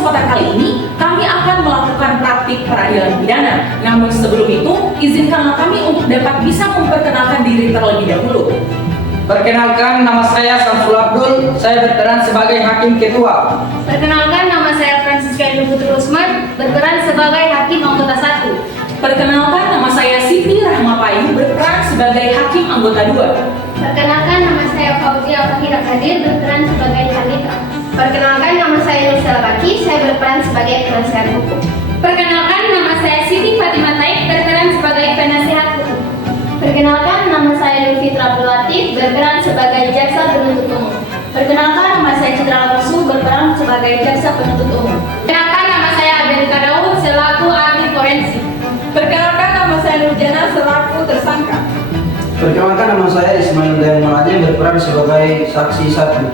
kesempatan kali ini, kami akan melakukan praktik peradilan pidana. Namun sebelum itu, izinkanlah kami untuk dapat bisa memperkenalkan diri terlebih dahulu. Perkenalkan, nama saya Samsul Abdul, saya berperan sebagai Hakim Ketua. Perkenalkan, nama saya Francisca Ibu Putri Usman, berperan sebagai Hakim Anggota 1. Perkenalkan, nama saya Siti Rahmapayu, berperan sebagai Hakim Anggota 2. Perkenalkan, nama saya Fauzia Al-Tahira Kadir, berperan sebagai Panitra. Perkenalkan, nama saya Nusela Baki, saya berperan sebagai penasihat hukum. Perkenalkan, nama saya Siti Fatimah Taib, berperan sebagai penasihat hukum. Perkenalkan, nama saya Lufitra Abdul Latif, berperan sebagai jaksa penuntut umum. Perkenalkan, nama saya Citra Lamusu, berperan sebagai jaksa penuntut umum. Perkenalkan, nama saya Adelika Daud, selaku ahli forensik. Perkenalkan, nama saya Nurjana, selaku tersangka. Perkenalkan, nama saya Ismail Dayan Maladi, berperan sebagai saksi 1.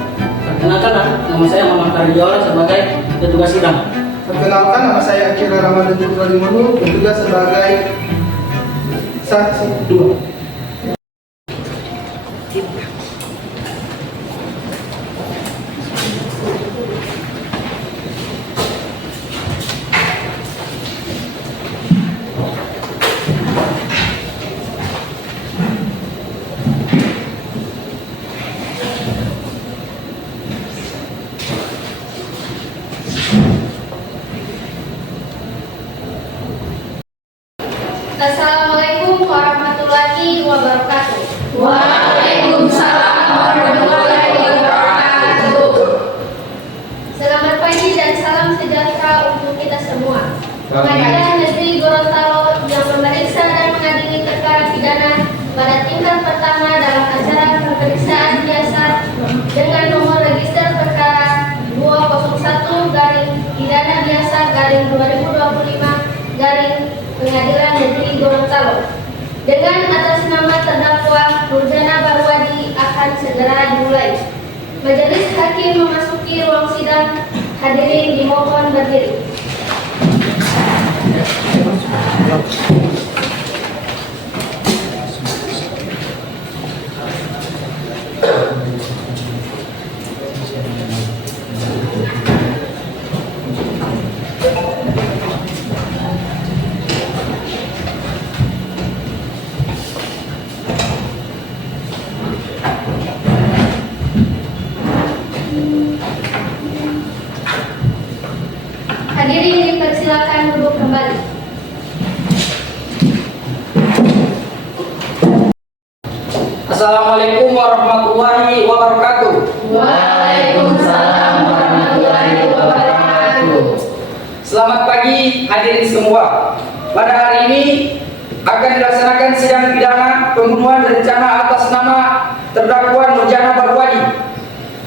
Perkenalkan, nama saya Muhammad Karyola sebagai petugas sidang. Perkenalkan, nama saya Akira Ramadan Putra Limunu, bertugas sebagai saksi 2. Assalamualaikum warahmatullahi wabarakatuh. Waalaikumsalam warahmatullahi wabarakatuh. Selamat pagi dan salam sejahtera untuk kita semua. Pengadilan Negeri Gorontalo yang memeriksa dan mengadili perkara pidana pada tingkat pertama dalam acara pemeriksaan biasa dengan nomor register perkara 201 garing pidana biasa garing 2025 garing Pengadilan Negeri Gorontalo dengan atas nama terdakwa Nurjana Barwadi akan segera dimulai. Majelis Hakim memasuki ruang sidang. Hadirin dimohon berdiri. Hadirin dipersilakan duduk kembali. Assalamualaikum warahmatullahi wabarakatuh. Waalaikumsalam warahmatullahi wabarakatuh. Selamat pagi hadirin semua. Pada hari ini akan dilaksanakan sidang pidana pembunuhan berencana atas nama terdakwa Nurjana Barwadi.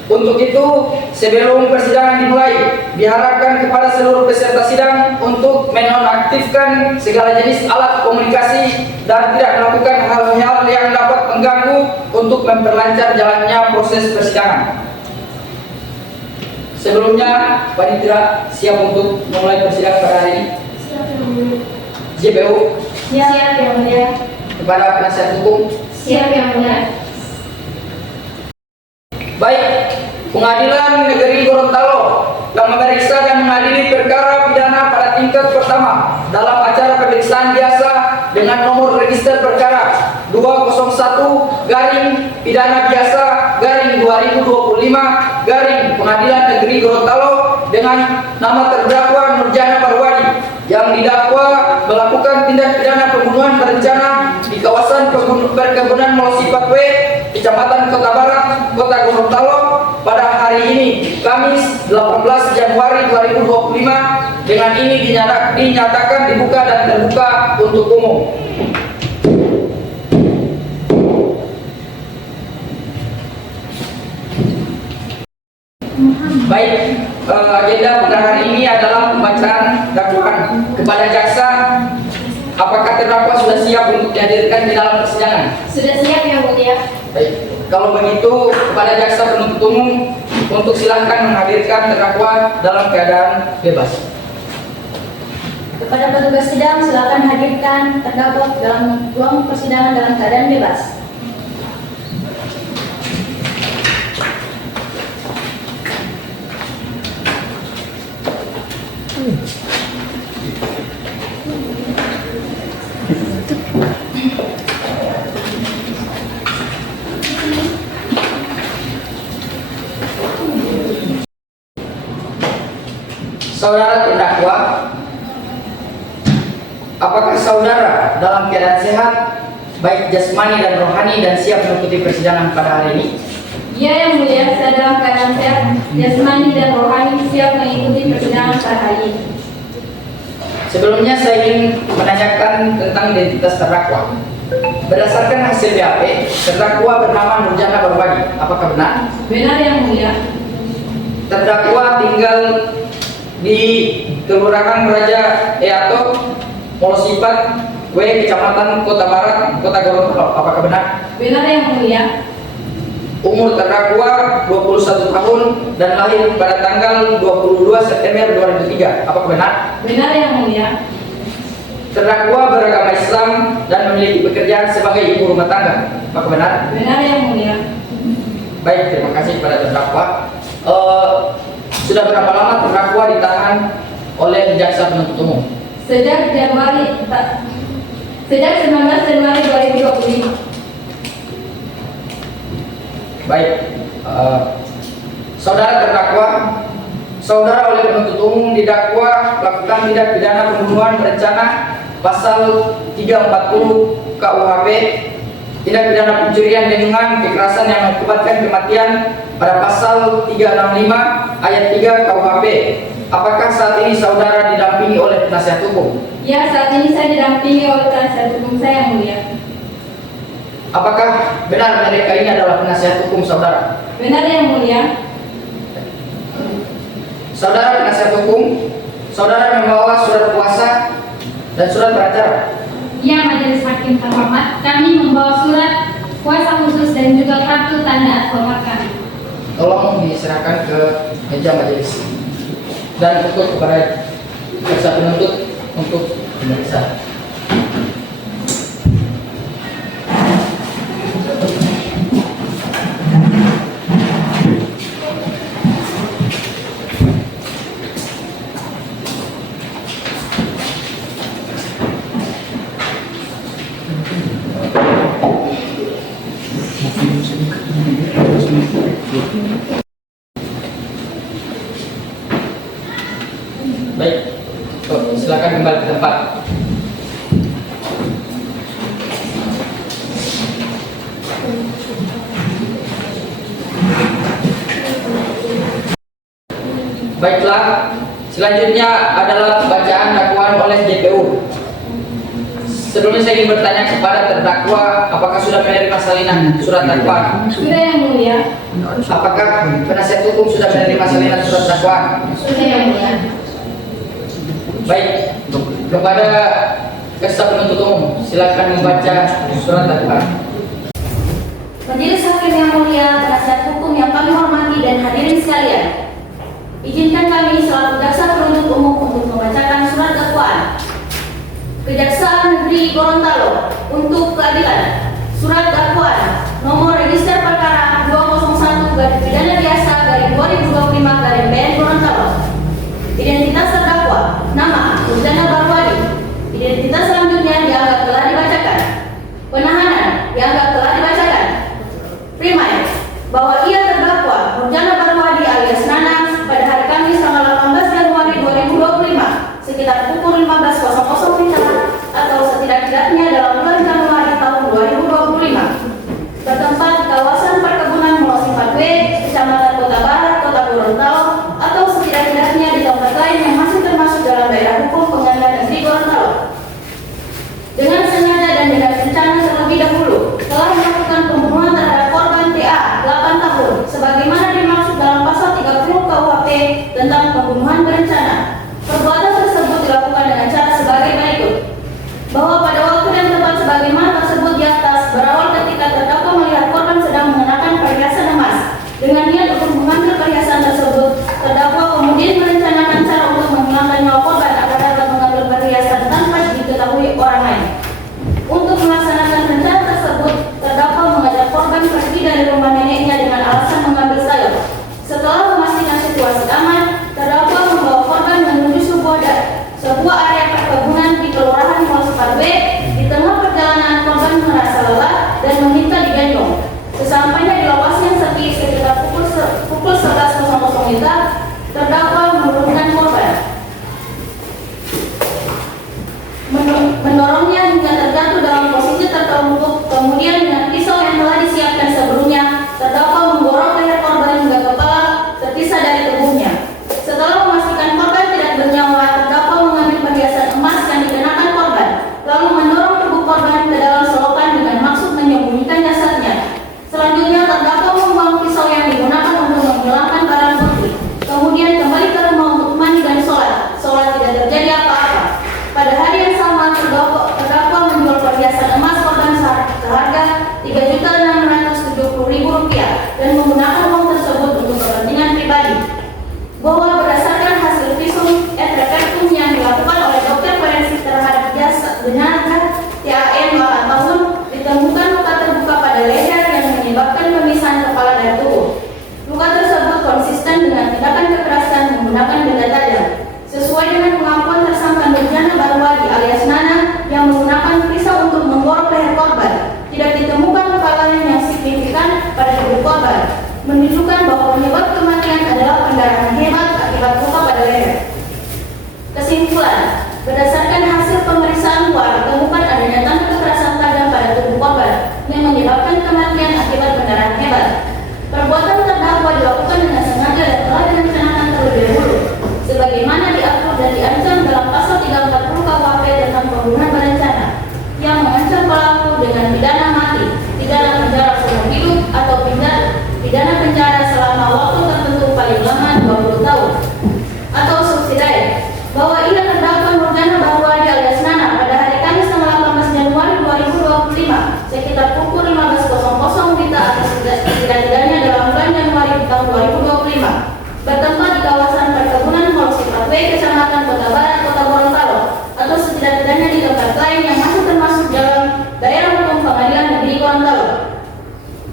Untuk itu, sebelum persidangan dimulai, diharapkan kepada seluruh peserta sidang untuk menonaktifkan segala jenis alat komunikasi dan tidak melakukan hal-hal yang dapat mengganggu untuk memperlancar jalannya proses persidangan. Sebelumnya, panitia siap untuk memulai persidangan pada hari ini. JPU Siap yang mulia. kepada penasihat hukum. Siap yang mulia. Baik, Pengadilan Negeri Gorontalo yang memeriksa dan mengadili perkara pidana pada tingkat pertama dalam acara pemeriksaan biasa dengan nomor register perkara 201 garing pidana biasa garing 2025 garing Pengadilan Negeri Gorontalo dengan nama terdakwa Nurjana Barwadi yang didakwa melakukan tindak pidana pembunuhan berencana di kawasan perkebunan Molosi Patwe, Kecamatan Kota Barat, Kota Gorontalo pada hari ini, Kamis 18 Januari 2025. Dengan ini dinyatakan dibuka dan terbuka untuk umum. Baik, agenda pada hari ini adalah pembacaan dakwaan kepada jaksa. Apakah terdakwa sudah siap untuk dihadirkan di dalam persidangan? Sudah siap yang mulia. Baik, kalau begitu kepada jaksa penuntut umum untuk silahkan menghadirkan terdakwa dalam keadaan bebas. Kepada petugas sidang, silakan hadirkan terdakwa dalam ruang persidangan dalam keadaan bebas. Saudara terdakwa, apakah saudara dalam keadaan sehat, baik jasmani dan rohani, dan siap mengikuti persidangan pada hari ini? Ya yang mulia, saya dalam keadaan sehat, jasmani dan rohani siap mengikuti persidangan pada hari ini. Sebelumnya saya ingin menanyakan tentang identitas terdakwa. Berdasarkan hasil BAP, terdakwa bernama Nurjana Barwadi. Apakah benar? Benar yang mulia. Terdakwa tinggal di Kelurahan Raja Eato, Molosipat, W, Kecamatan Kota Barat, Kota Gorontalo. Apakah benar? Benar yang mulia. Umur terdakwa 21 tahun dan lahir pada tanggal 22 September 2003. Apakah benar? Benar yang mulia. Terdakwa beragama Islam dan memiliki pekerjaan sebagai ibu rumah tangga. Apakah benar? Benar yang mulia. Baik, terima kasih kepada terdakwa. Sudah berapa lama terdakwa ditahan oleh jaksa penuntut umum? Sejak 19 Januari 2025. Baik, saudara terdakwa, saudara oleh penuntut umum didakwa melakukan tindak pidana pembunuhan berencana pasal 340 KUHP, tindak pidana pencurian dengan kekerasan yang mengakibatkan kematian pada pasal 365 ayat 3 KUHP. Apakah saat ini saudara didampingi oleh penasihat hukum? Ya, saat ini saya didampingi oleh penasihat hukum saya yang mulia. Apakah benar mereka ini adalah penasihat hukum saudara? Benar yang mulia. Saudara penasihat hukum, saudara membawa surat kuasa dan surat pengacara. Ya, majelis hakim terhormat, kami membawa surat kuasa khusus dan juga kartu tanda hormat kami. Tolong diserahkan ke meja majelis dan untuk kepada jaksa penuntut untuk pemeriksaan. Baik, silakan kembali ke tempat. Baiklah, selanjutnya adalah pembacaan dakwaan oleh JPU. Sebelumnya saya ingin bertanya kepada terdakwa, apakah sudah menerima salinan surat dakwaan? Sudah yang mulia. Apakah penasihat hukum sudah menerima salinan surat dakwaan? Sudah yang mulia. Baik, kepada jaksa penuntut umum, silakan membaca surat dakwaan. Majelis hakim yang mulia, penasihat hukum yang kami hormati dan hadirin sekalian, izinkan kami selaku jaksa penuntut umum untuk membacakan surat dakwaan. Kejaksaan Negeri Gorontalo untuk keadilan. Surat dakwaan nomor register perkara 201/2025/PN Gorontalo. Identitas terdakwa, nama Nurjana Barwadi. Identitas selanjutnya dianggap telah dibacakan. Penahanan dianggap telah dibacakan. Primer, bahwa ia terdakwa Nurjana Barwadi alias Nana pada hari Kamis tanggal 18 Januari Kesimpulan, berdasarkan hasil pemeriksaan luar, ditemukan adanya tanda kekerasan tajam pada tubuh korban yang menyebabkan kematian akibat pendarahan hebat. Perbuatan terdakwa dilakukan dengan sengaja dan telah direncanakan terlebih dahulu, sebagaimana diatur dan diancam dalam pasal 340 KUHP tentang pembunuhan berencana, yang mengancam pelaku dengan pidana mati, pidana penjara seumur hidup, atau pidana penjara selama waktu tertentu paling lama 20 tahun, atau subsidiary. Bahwa ia terdakwa Nurjana Bahwadi alias Nana pada hari Kamis tanggal 18 Januari 2025 sekitar pukul 15.00 WITA atas setidak-tidaknya dalam bulan Januari tahun 2025 bertempat di kawasan perkebunan Mall Sipatwe, Kecamatan Kota Barat, Kota Gorontalo, atau setidak-tidaknya di tempat lain yang masih termasuk dalam daerah hukum Pengadilan Negeri Gorontalo.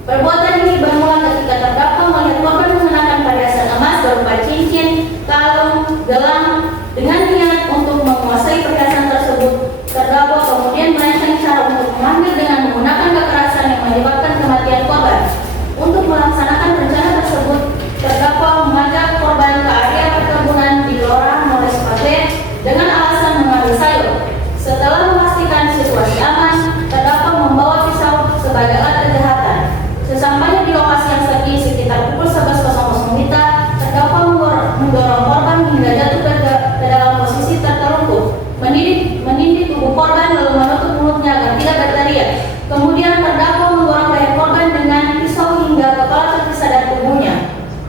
Perbuatan ini bermula ketika terdakwa melihat korban mengenakan perhiasan emas berupa cincin, kalung, gelang. Dengan niat untuk menguasai perhiasan tersebut, terdakwa kemudian merancang cara untuk mengambil dengan menggunakan kekerasan yang menyebabkan kematian korban. Untuk melaksanakan rencana tersebut, terdakwa mengajak korban ke area perkebunan di Kelurahan Mall Sipatwe dengan alasan mengambil sayur. Setelah memastikan situasi aman, terdakwa membawa pisau sebagai alat kejahatan. Sesampainya di lokasi yang sekitar pukul 11.00 WITA, terdakwa mendorong korban hingga jatuh ke dalam posisi tertelungkup, menindih tubuh korban lalu menutup mulutnya agar tidak berteriak. Kemudian terdakwa mendorong leher korban dengan pisau hingga kepala terpisah dari tubuhnya.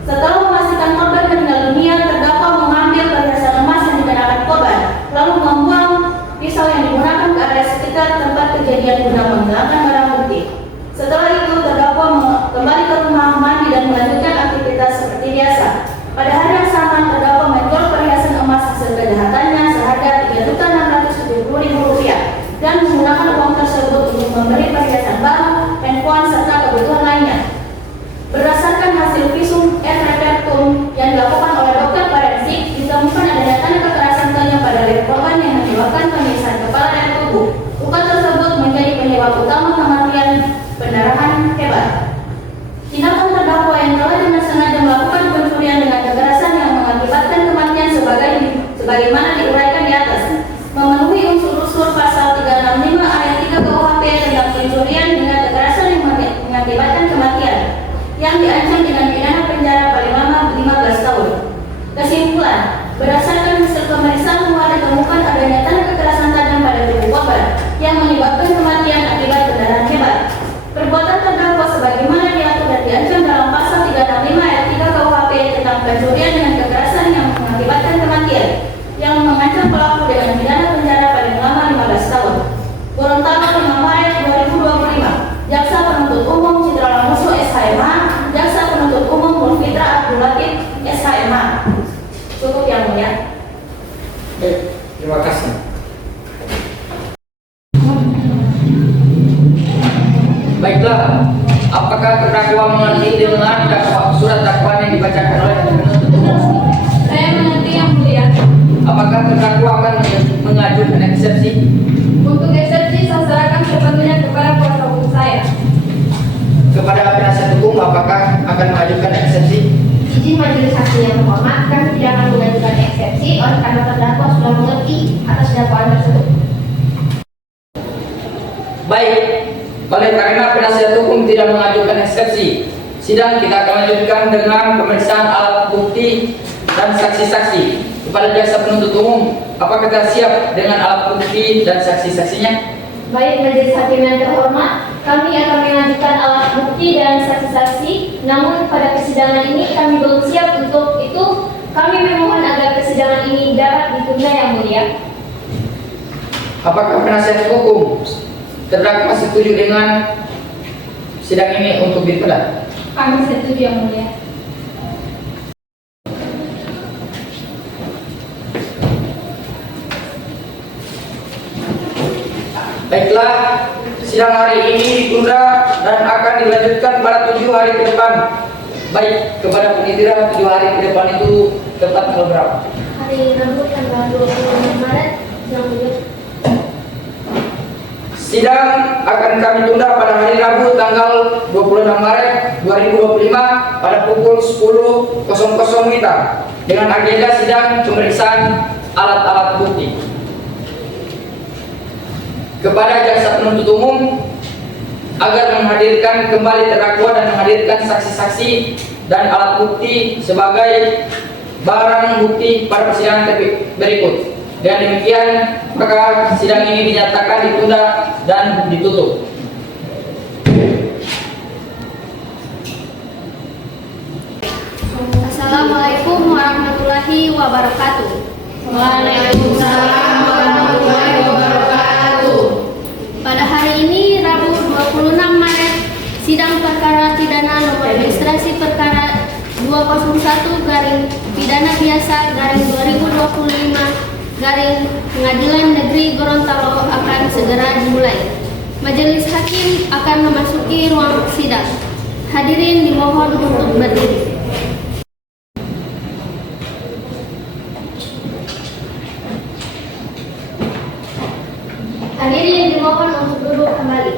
Setelah memastikan korban meninggal dunia, terdakwa mengambil perhiasan emas yang dikenakan korban, lalu membuang pisau yang digunakan ke area sekitar tempat kejadian guna menghilangkan barang bukti. Setelah itu, terdakwa kembali ke rumah mandi dan melanjutkan aktivitas seperti biasa. Pada hari yang sama, terdakwa menjual perhiasan emas hasil kejahatannya seharga Rp3.670.000 dan menggunakan uang tersebut untuk membeli perhiasan baru, handphone, serta kebutuhan lainnya. Berdasarkan hasil visum et repertum yang dilakukan oleh dokter forensik, ditemukan adanya tanda kekerasan tajam pada leher korban yang menyebabkan pemisahan kepala dan tubuh. Luka tersebut menjadi penyebab utama kematian pendarahan hebat. Tindakan terdakwa yang telah dengan sengaja melakukan pencurian dengan kekerasan yang mengakibatkan kematian sebagaimana diuraikan di atas, memenuhi unsur-unsur pasal 365 ayat 3 KUHP tentang pencurian dengan kekerasan yang mengakibatkan kematian, yang diancam dengan pidana penjara paling lama 15 tahun. Kesimpulan, berdasarkan hasil pemeriksaan luar ditemukan adanya tanda kekerasan tajam pada tubuh korban yang menyebabkan kematian akibat pendarahan hebat. Perbuatan terdakwa sebagaimana diatur dan diancam dalam pasal 365 ayat 3 KUHP tentang pencurian dengan kekerasan yang mengakibatkan kematian, yang mengancam pelaku dengan pidana penjara paling lama 15 tahun. Gorontalo 5 Maret 2025. Jaksa Penuntut Umum Citra Lamusu SHMH, Jaksa Penuntut Umum Mulfitra Abdul Latif SHMH. Cukup yang mulia. Terima kasih. Baiklah, apakah terdakwa mengerti dengan surat dakwaan yang dibacakan oleh penuntut umum? Saya mengerti yang mulia. Apakah terdakwa akan mengajukan eksepsi? Untuk eksepsi saya serahkan sepenuhnya kepada kuasa hukum saya. Kepada penasihat hukum, apakah akan mengajukan eksepsi? Izin majelis hakim yang terhormat, kami tidak akan mengajukan eksepsi oleh karena terdakwa sudah mengerti atas dakwaan tersebut. Baik, oleh karena penasihat hukum tidak mengajukan eksepsi, sidang kita akan lanjutkan dengan pemeriksaan alat bukti dan saksi-saksi. Kepada jaksa penuntut umum, apakah kita siap dengan alat bukti dan saksi-saksinya? Baik, majelis hakim yang terhormat, kami akan mengajukan alat bukti dan saksi-saksi. Namun pada persidangan ini kami belum siap untuk itu. Kami memohon agar persidangan ini dapat ditunda yang mulia. Apakah penasihat hukum terdakwa setuju dengan sidang ini untuk ditunda? Kami setuju yang mulia. Baiklah, sidang hari ini ditunda dan akan dilanjutkan pada 7 hari ke depan. Baik, kepada penitira 7 hari ke depan itu tepat tanggal berapa? Hari Rabu tanggal 26 Maret yang mulia. Sidang akan kami tunda pada hari Rabu tanggal 26 Maret 2025 pada pukul 10.00 WITA dengan agenda sidang pemeriksaan alat-alat bukti. bukti. Kepada jaksa penuntut umum agar menghadirkan kembali terdakwa dan menghadirkan saksi-saksi dan alat bukti sebagai barang bukti pada persidangan berikut. Dengan demikian, maka sidang ini dinyatakan ditunda dan ditutup. Assalamualaikum warahmatullahi wabarakatuh. Waalaikumsalam warahmatullahi wabarakatuh. Pada hari ini Rabu 26 Maret, sidang perkara pidana nomor registrasi perkara 201 garing pidana biasa garing 2025 garing Pengadilan Negeri Gorontalo akan segera dimulai. Majelis hakim akan memasuki ruang sidang. Hadirin dimohon untuk berdiri. Hadirin dimohon untuk duduk kembali.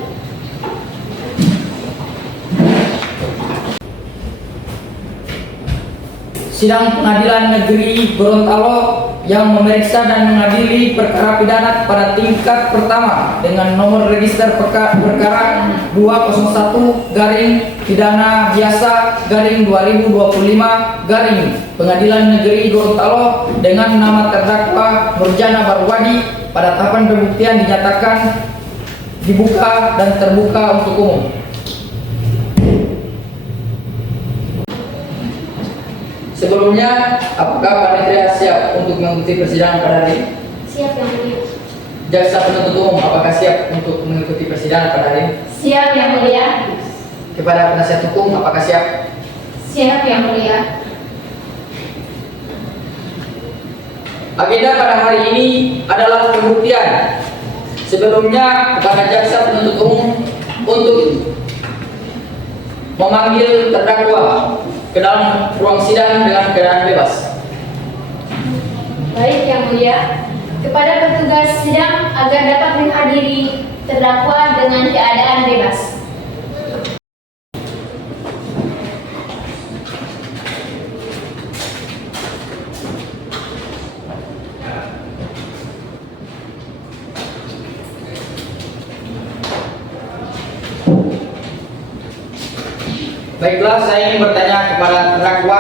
Sidang Pengadilan Negeri Gorontalo yang memeriksa dan mengadili perkara pidana pada tingkat pertama dengan nomor register perkara 201 garing pidana biasa garing 2025 garing Pengadilan Negeri Gorontalo dengan nama terdakwa Nurjana Barwadi pada tahapan pembuktian dinyatakan dibuka dan terbuka untuk umum. Sebelumnya, apakah panitia siap untuk mengikuti persidangan pada hari ini? Siap yang mulia. Jaksa penuntut umum, apakah siap untuk mengikuti persidangan pada hari ini? Siap yang mulia. Kepada penasihat hukum, apakah siap? Siap yang mulia. Agenda pada hari ini adalah pembuktian. Sebelumnya, kepada jaksa penuntut umum untuk memanggil terdakwa ke dalam ruang sidang dengan keadaan bebas. Baik yang mulia, kepada petugas sidang agar dapat menghadiri terdakwa dengan keadaan bebas. Baiklah, saya ingin bertanya kepada terdakwa,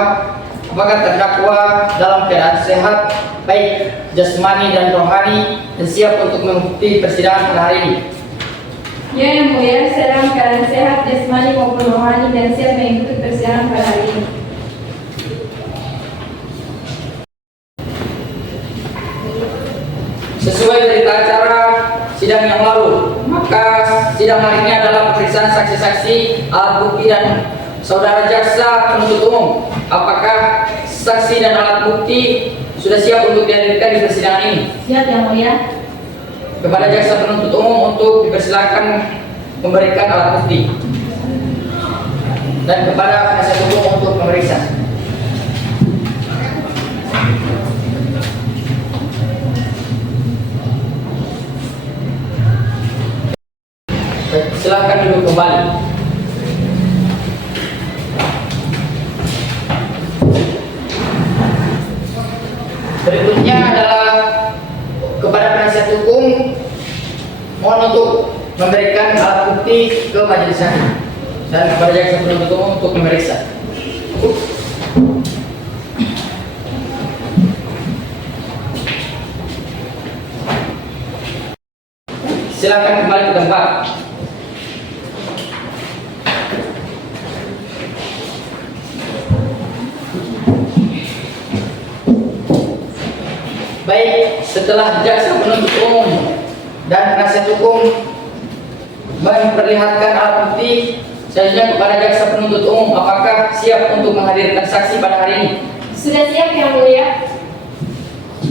apakah terdakwa dalam keadaan sehat, baik jasmani dan rohani, dan siap untuk mengikuti persidangan pada hari ini? Ya yang mulia, saya dalam keadaan sehat jasmani maupun rohani dan siap mengikuti persidangan pada hari ini. Sesuai berita acara sidang yang lalu, maka sidang hari ini adalah pemeriksaan saksi-saksi, alat bukti dan saudara jaksa penuntut umum. Apakah saksi dan alat bukti sudah siap untuk dihadirkan di persidangan ini? Siap yang mulia. Kepada jaksa penuntut umum untuk dipersilakan memberikan alat bukti, dan kepada penasihat hukum untuk memeriksa. Baik, silakan duduk kembali. Berikutnya adalah kepada penasihat hukum, mohon untuk memberikan alat bukti ke majelis hakim dan kepada jaksa penuntut umum untuk memeriksa. Silakan kembali ke tempat. Baik, setelah jaksa penuntut umum dan penasihat hukum memperlihatkan alat bukti, selanjutnya kepada jaksa penuntut umum, apakah siap untuk menghadirkan saksi pada hari ini? Sudah siap yang mulia.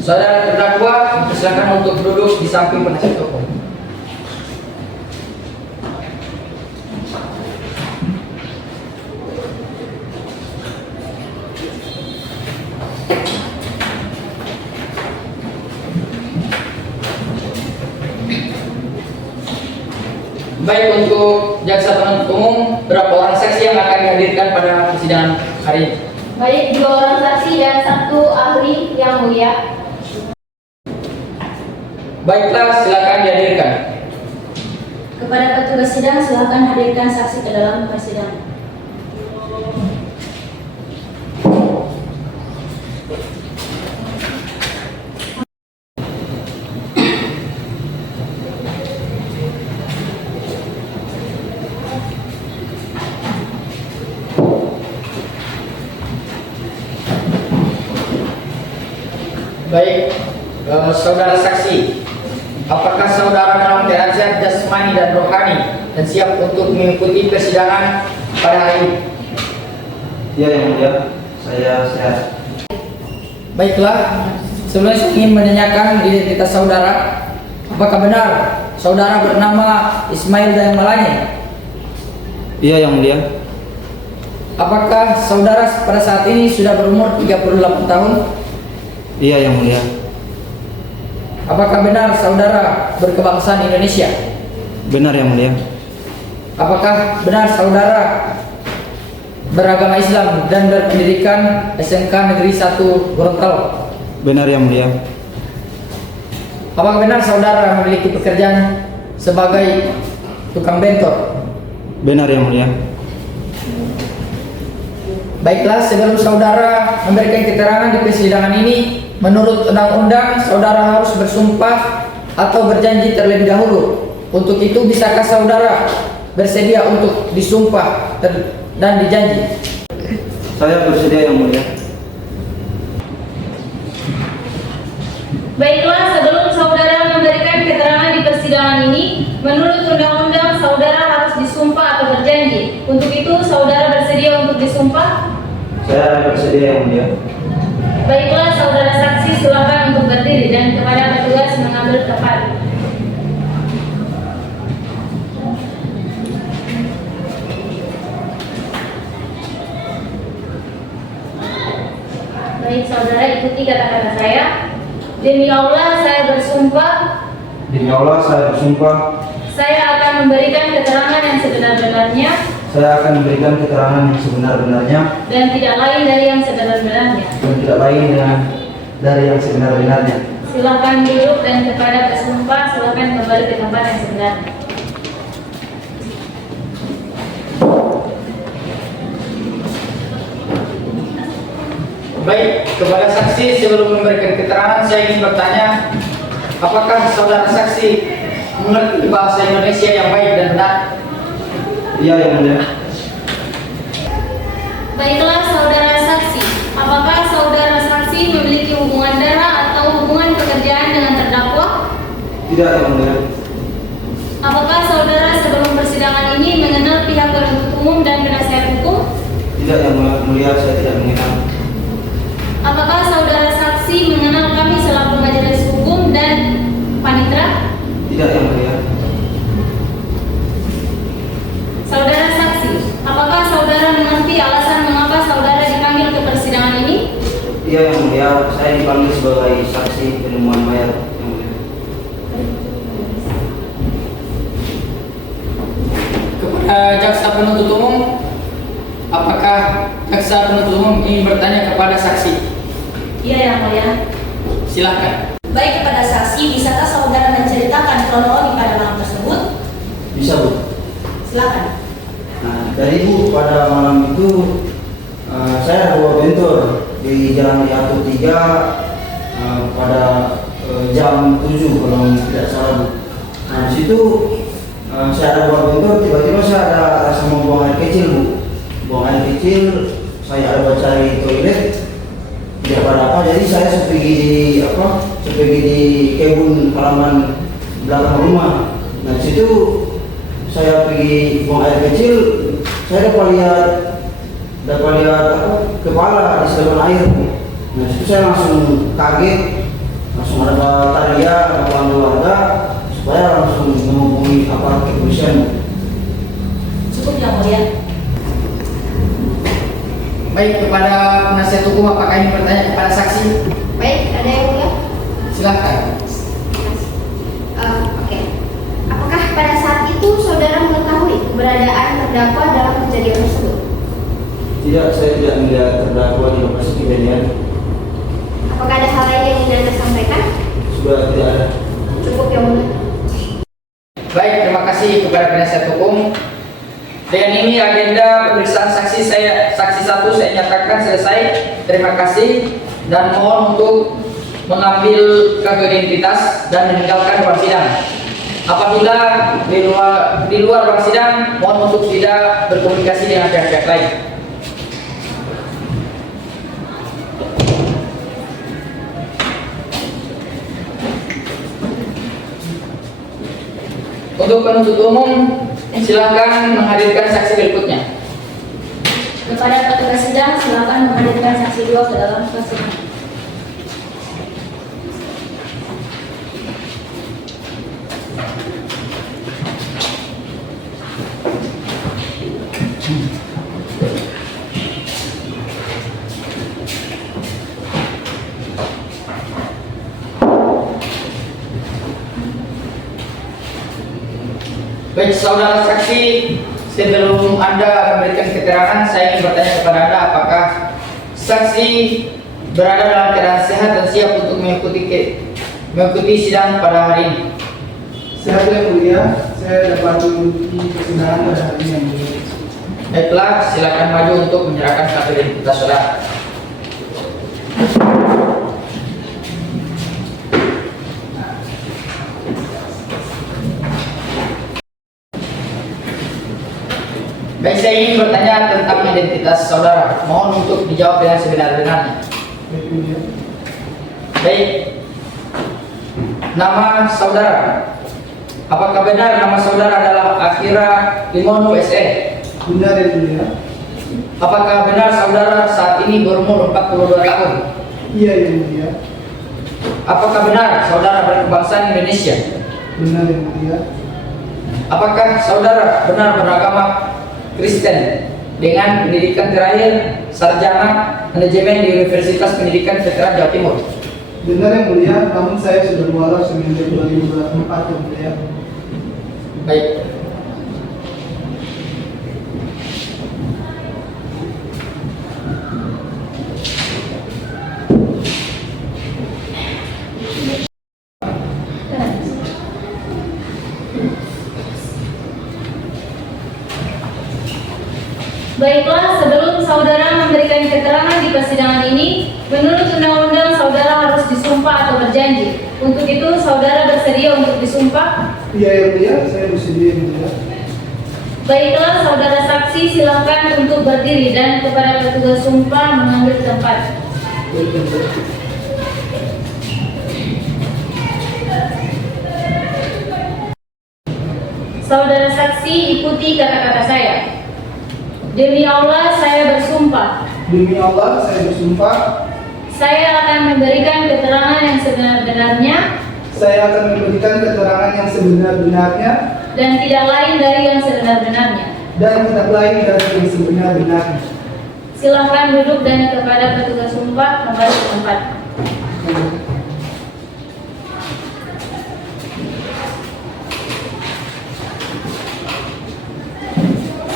Saudara terdakwa, silakan untuk duduk di samping penasihat hukum. Baik, untuk jaksa penuntut umum, berapa orang saksi yang akan dihadirkan pada persidangan hari ini? Baik, 2 orang saksi dan 1 ahli yang mulia. Baiklah, silakan dihadirkan. Kepada petugas sidang, silakan hadirkan saksi ke dalam persidangan. Baik, saudara saksi, apakah saudara dalam keadaan sehat jasmani dan rohani dan siap untuk mengikuti persidangan pada hari ini? Iya yang mulia, saya sehat. Baiklah, sebelumnya saya ingin menanyakan identitas saudara. Apakah benar saudara bernama Ismail Dayang Malani? Iya yang mulia. Apakah saudara pada saat ini sudah berumur 38 tahun? Iya yang mulia. Apakah benar saudara berkebangsaan Indonesia? Benar yang mulia. Apakah benar saudara beragama Islam dan berpendidikan SMK Negeri 1 Gorontalo? Benar yang mulia. Apakah benar saudara memiliki pekerjaan sebagai tukang bentor? Benar yang mulia. Baiklah, sebelum saudara memberikan keterangan di persidangan ini, menurut undang-undang saudara harus bersumpah atau berjanji terlebih dahulu. Untuk itu, bisakah saudara bersedia untuk disumpah dan dijanji? Saya bersedia yang mulia. Baiklah, sebelum saudara memberikan keterangan di persidangan ini, menurut undang-undang saudara harus disumpah atau berjanji. Untuk itu, saudara bersedia untuk disumpah? Saya bersedia yang mulia. Baiklah, saudara saksi, silakan untuk berdiri dan kepada petugas mengambil tempat. Baik, saudara ikuti kata-kata saya. Demi Allah, saya bersumpah. Demi Allah saya bersumpah. Saya akan memberikan keterangan yang sebenar-benarnya Saya akan memberikan keterangan yang sebenar-benarnya dan tidak lain dari yang sebenar-benarnya. dan tidak lain dari yang sebenar-benarnya. Silakan duduk dan kepada pesumpah silakan kembali ke tempat yang sebenarnya. Baik, kepada saksi sebelum memberikan keterangan saya ingin bertanya, apakah saudara saksi mengerti bahasa Indonesia yang baik dan benar? Iya yang mulia. Baiklah, saudara saksi, apakah saudara saksi memiliki hubungan darah atau hubungan pekerjaan dengan terdakwa? Tidak yang mulia. Apakah saudara sebelum persidangan ini mengenal pihak penuntut umum dan penasihat hukum? Tidak yang mulia, saya tidak mengenal. Apakah saudara saksi mengenal kami selaku majelis hukum dan panitera? Tidak yang mulia. Saudara saksi, apakah saudara mengerti alasan mengapa saudara dipanggil ke persidangan ini? Iya yang mulia, saya dipanggil sebagai saksi penemuan mayat yang mulia. Kepada jaksa penuntut umum, apakah jaksa penuntut umum ingin bertanya kepada saksi? Iya yang mulia. Silakan. Baik, kepada saksi, bisakah saudara menceritakan kronologi pada malam tersebut? Bisa Bu. Silakan. Nah, dari Bu pada malam itu saya ada bawa bentor di Jalan Diatur 3 pada jam 7 kalau tidak salah Bu. Nah di situ saya ada bawa bentor, tiba-tiba saya ada rasa mau buang air kecil Bu. Buang air kecil, saya ada cari toilet, tidak ada apa, jadi saya pergi di kebun halaman belakang rumah. Nah di situ saya pergi buang air kecil, saya dapat lihat kepala di saluran air. Nah itu saya langsung kaget, langsung ada tarian, ada panggil warga supaya langsung menghubungi aparat kepolisian. Cukup yang mulia. Baik, kepada penasihat hukum apakah ingin bertanya kepada saksi? Baik, ada yang mulia? Silakan. Oke. Apakah pada saat itu saudara mengetahui keberadaan terdakwa dalam kejadian tersebut? Tidak, saya tidak melihat terdakwa di lokasi kejadian. Apakah ada hal lain yang ingin Anda sampaikan? Sudah tidak ada. Cukup Baik, terima kasih kepada penasihat hukum. Dengan ini agenda pemeriksaan saksi 1 saya nyatakan selesai. Terima kasih dan mohon untuk mengambil kartu identitas dan meninggalkan ruang sidang. Apabila di luar ruang sidang, mohon untuk tidak berkomunikasi dengan pihak-pihak lain. Untuk penuntut umum, silakan menghadirkan saksi berikutnya. Kepada petugas sidang, silakan menghadirkan saksi 2 ke dalam persidangan. Baik, saudara saksi, sebelum Anda memberikan keterangan, saya ingin bertanya kepada Anda apakah saksi berada dalam keadaan sehat dan siap untuk mengikuti sidang pada hari ini. Sehat yang mulia, saya dapat mengikuti persidangan pada hari ini yang mulia. Baiklah, silakan maju untuk menyerahkan kartu identitas saudara. Baik, saya ingin bertanya tentang identitas saudara. Mohon untuk dijawab dengan sebenar-benarnya. Baik, mulia. Baik, nama saudara. Apakah benar nama saudara adalah Akhira Limono SE? Benar yang mulia. Apakah benar saudara saat ini berumur 42 tahun? Iya yang mulia. Apakah benar saudara berkebangsaan Indonesia? Benar yang mulia. Apakah saudara benar beragama Kristen dengan pendidikan terakhir sarjana manajemen di Universitas Pendidikan Veteran Jawa Timur? Benar yang mulia, namun saya sudah mualaf semenjak 2004 yang mulia. Baik. Baiklah, sebelum saudara memberikan keterangan di persidangan ini, menurut undang-undang saudara harus disumpah atau berjanji. Untuk itu, saudara bersedia untuk disumpah? Iya yang mulia, saya bersedia yang mulia. Baiklah, saudara saksi silakan untuk berdiri dan kepada petugas sumpah mengambil tempat. Baik, yang mulia. Saudara saksi ikuti kata-kata saya. Demi Allah saya bersumpah, Demi Allah, saya bersumpah, saya akan memberikan keterangan yang sebenar-benarnya saya akan memberikan keterangan yang sebenar-benarnya dan tidak lain dari yang sebenar-benarnya. dan tidak lain dari yang sebenar-benarnya. Silakan duduk dan kepada petugas sumpah kembali ke tempat.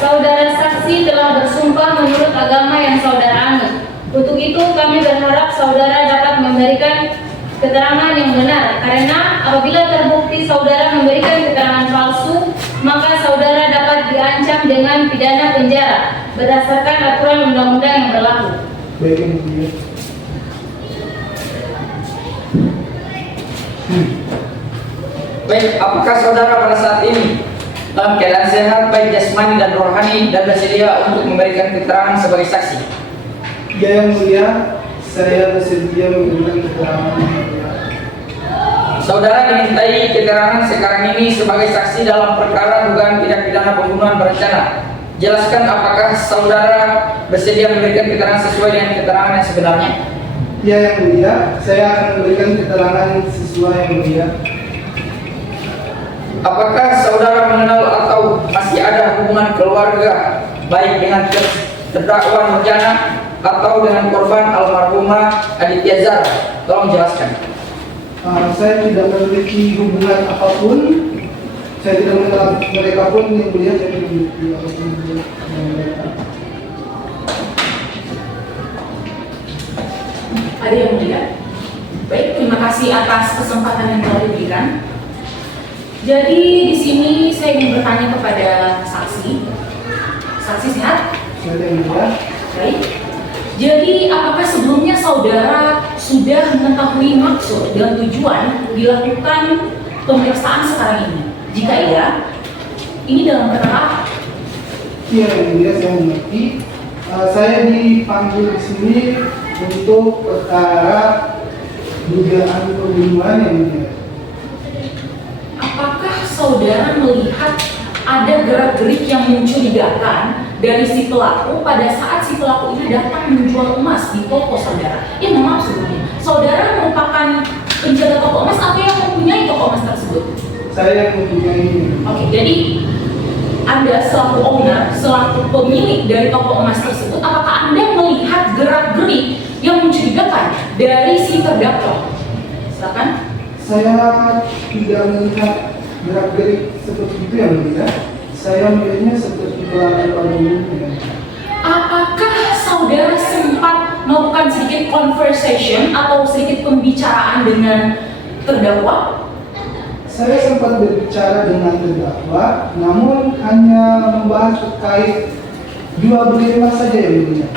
Saudara saksi telah bersumpah menurut agama yang saudara anut. Untuk itu kami berharap saudara dapat memberikan keterangan yang benar, karena apabila terbukti saudara memberikan keterangan palsu, maka saudara dapat diancam dengan pidana penjara berdasarkan aturan undang-undang yang berlaku. Baik yang mulia. Baik, apakah saudara pada saat ini dalam keadaan sehat baik jasmani dan rohani dan bersedia untuk memberikan keterangan sebagai saksi? Ya yang mulia, saya bersedia memberikan keterangan yang mulia. Saudara dimintai keterangan sekarang ini sebagai saksi dalam perkara dugaan tindak pidana pembunuhan berencana. Jelaskan apakah saudara bersedia memberikan keterangan sesuai dengan keterangan yang sebenarnya? Ya yang mulia, saya akan memberikan keterangan sesuai yang mulia. Apakah saudara mengenal atau masih ada hubungan keluarga baik dengan terdakwa Nurjana atau dengan korban almarhumah Aditya Zara? Tolong jelaskan. Saya tidak memiliki hubungan apapun. Saya tidak mengenal mereka pun yang mulia. Saya tidak memiliki apapun dengan mereka. Ada yang mulia. Baik, terima kasih atas kesempatan yang telah diberikan. Jadi di sini saya ingin bertanya kepada saksi. Saksi sehat? Saya yang mulia. Baik. Jadi apakah sebelumnya saudara sudah mengetahui maksud dan tujuan dilakukan pemeriksaan sekarang ini? Jika iya, ini dalam perkara apa? Iya yang mulia, saya mengerti. Saya dipanggil di sini untuk perkara dugaan pembunuhan yang mulia. Apakah saudara melihat ada gerak-gerik yang mencurigakan dari si pelaku pada saat si pelaku ini datang menjual emas di toko saudara? Ya maaf sebelumnya, saudara merupakan penjaga toko emas atau yang mempunyai toko emas tersebut? Saya yang mempunyai ini. Oke, jadi Anda selaku owner, selaku pemilik dari toko emas tersebut, apakah Anda melihat gerak-gerik yang mencurigakan dari si terdakwa? Silakan. Saya tidak melihat gerak-gerik seperti itu yang mulia. Saya melihatnya seperti pelaku pada umumnya. Apakah saudara sempat melakukan sedikit conversation atau sedikit pembicaraan dengan terdakwa? Saya sempat berbicara dengan terdakwa, namun hanya membahas terkait jual beli emas saja yang mulia.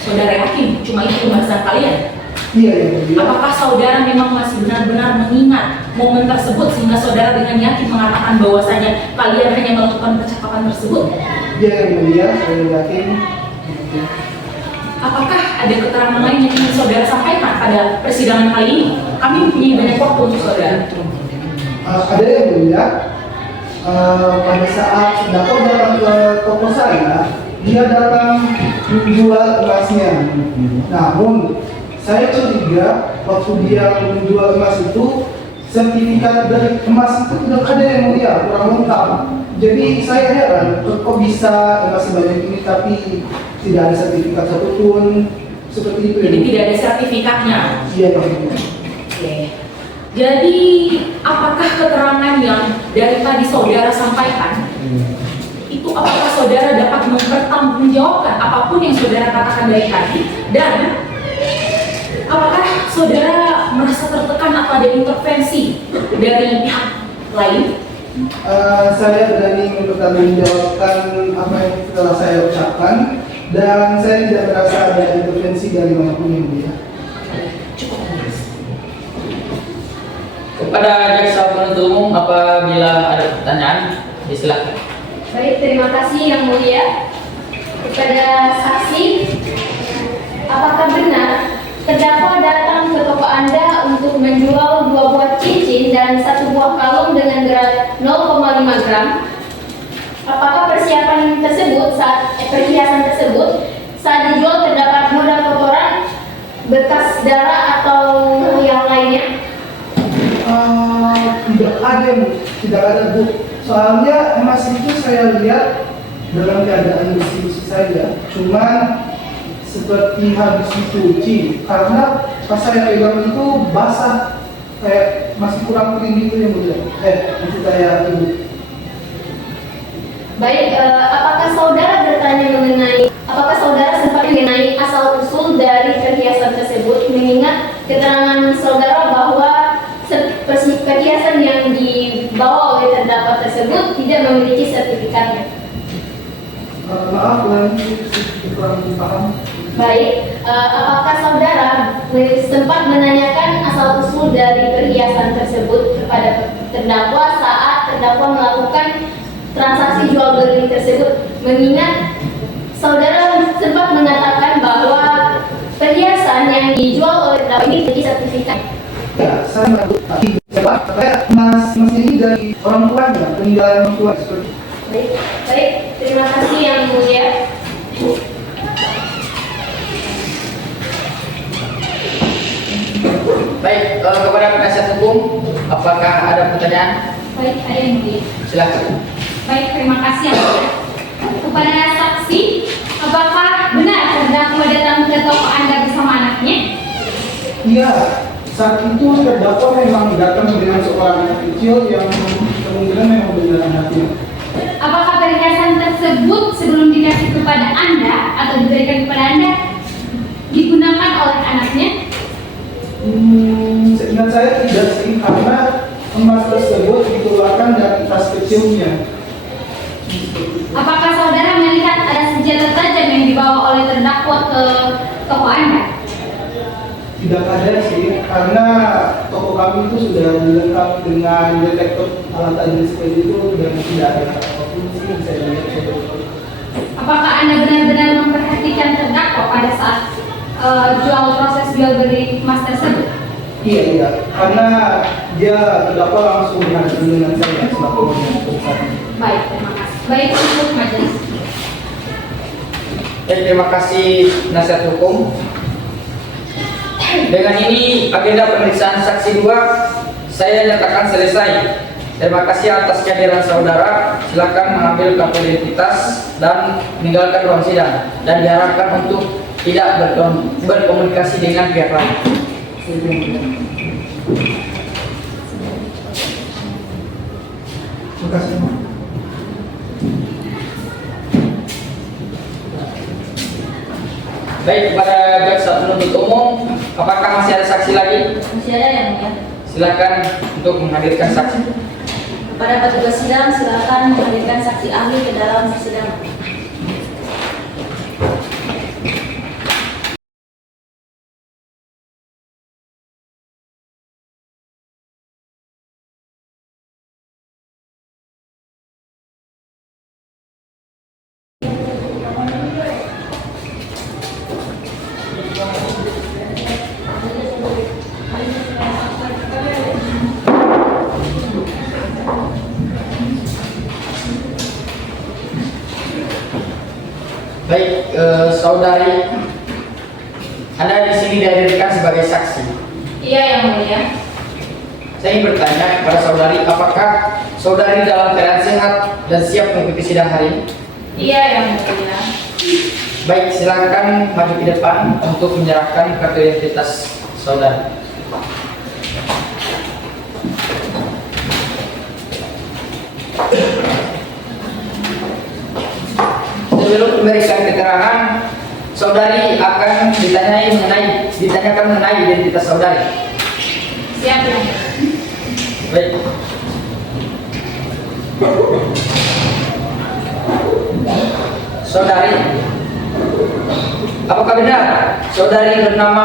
Saudara yakin cuma itu pembahasan kalian? Iya yang mulia. Apakah saudara memang masih benar-benar mengingat momen tersebut sehingga saudara dengan yakin mengatakan bahwasanya kalian hanya melakukan percakapan tersebut? Iya yang mulia, saya yakin. Apakah ada keterangan lain yang ingin saudara sampaikan pada persidangan kali ini? Kami mempunyai banyak waktu untuk saudara. Ada yang mulia. Pada saat terdakwa datang ke toko saya, dia datang menjual emasnya. Namun saya curiga waktu dia menjual emas itu, sertifikat dari emas itu tidak ada yang mulia, kurang lengkap. Jadi saya heran, kok bisa emas sebanyak ini tapi tidak ada sertifikat satupun, seperti itu. Jadi tidak ada sertifikatnya. Iya yang mulia. Oke. Jadi apakah keterangan yang dari tadi saudara sampaikan itu apakah saudara dapat mempertanggungjawabkan apapun yang saudara katakan dari tadi, dan apakah saudara merasa tertekan atau ada intervensi dari pihak lain? Saya berani mempertanggungjawabkan apa yang telah saya ucapkan, dan saya tidak merasa ada intervensi dari manapun yang mulia. Cukup. Kepada jaksa penuntut umum, apabila ada pertanyaan, disilakan. Baik, terima kasih Yang Mulia. Kepada saksi, apakah benar terdakwa datang ke toko Anda untuk menjual 2 buah cincin dan 1 buah kalung dengan berat 0,5 gram? Apakah persiapan tersebut perhiasan tersebut saat dijual terdapat noda kotoran, bekas darah atau yang lainnya? Tidak ada Bu. Soalnya emas itu saya lihat dalam keadaan bersih-bersih saja. Cuman seperti habis dicuci, karena pas saya pegang itu basah, kayak masih kurang kering gitu yang mulia. Itu saya Ibu. Baik, apakah saudara sempat mengenai asal usul dari perhiasan tersebut, mengingat keterangan saudara bahwa perhiasan yang dibawa oleh terdakwa tersebut tidak memiliki sertifikatnya? Maaf, kurang paham. Baik, apakah saudara sempat menanyakan asal usul dari perhiasan tersebut kepada terdakwa saat terdakwa melakukan transaksi jual beli tersebut, mengingat saudara sempat mengatakan bahwa perhiasan yang dijual oleh terdakwa ini memiliki sertifikat? Ya, saya emas ini dari orang tuanya, peninggalan orang tua seperti. Baik, terima kasih Yang Mulia. Baik, kepada penasihat hukum, apakah ada pertanyaan? Baik, ada yang mulia. Silakan. Baik, terima kasih Yang Mulia. Kepada saksi, apakah benar terdakwa datang ke toko Anda bersama anaknya? Iya, saat itu terdakwa memang datang dengan seorang anak kecil yang kemungkinan memang benar anaknya. Apakah perhiasan tersebut sebelum dikasih kepada Anda atau diberikan kepada Anda digunakan oleh anaknya? Seingat saya tidak sih, karena emas tersebut dikeluarkan dari tas kecilnya. Apakah saudara melihat ada senjata tajam yang dibawa oleh terdakwa ke toko Anda? Tidak ada sih, karena toko kami itu sudah dilengkapi dengan detektor alat tajam seperti itu dan tidak ada apapun sih yang saya lihat. Apakah Anda benar-benar memperhatikan terdakwa pada saat proses jual beli emas tersebut? Iya, karena dia terdakwa langsung berhadapan dengan saya selaku perusahaan. Baik, terima kasih. Baik, untuk majelis. Terima kasih nasihat hukum. Dengan ini agenda pemeriksaan saksi 2 saya nyatakan selesai. Terima kasih atas kehadiran saudara. Silakan mengambil kartu identitas dan meninggalkan ruang sidang, dan diharapkan untuk tidak berkomunikasi dengan pihak lain. Terima kasih. Baik, kepada jaksa penuntut umum, apakah masih ada saksi lagi? Masih ada yang mulia. Silakan untuk menghadirkan saksi. Kepada petugas sidang, silakan menghadirkan saksi ahli ke dalam persidangan. Baik, saudari, Anda di sini dihadirkan sebagai saksi. Iya, yang mulia. Saya ingin bertanya kepada saudari, apakah saudari dalam keadaan sehat dan siap mengikuti sidang hari ini? Iya, yang mulia. Baik, silakan maju ke depan untuk menyerahkan kartu identitas saudari. Sebelum memberikan keterangan, saudari akan ditanyakan mengenai identitas saudari. Siap, yang mulia. Baik. Saudari, apakah benar saudari bernama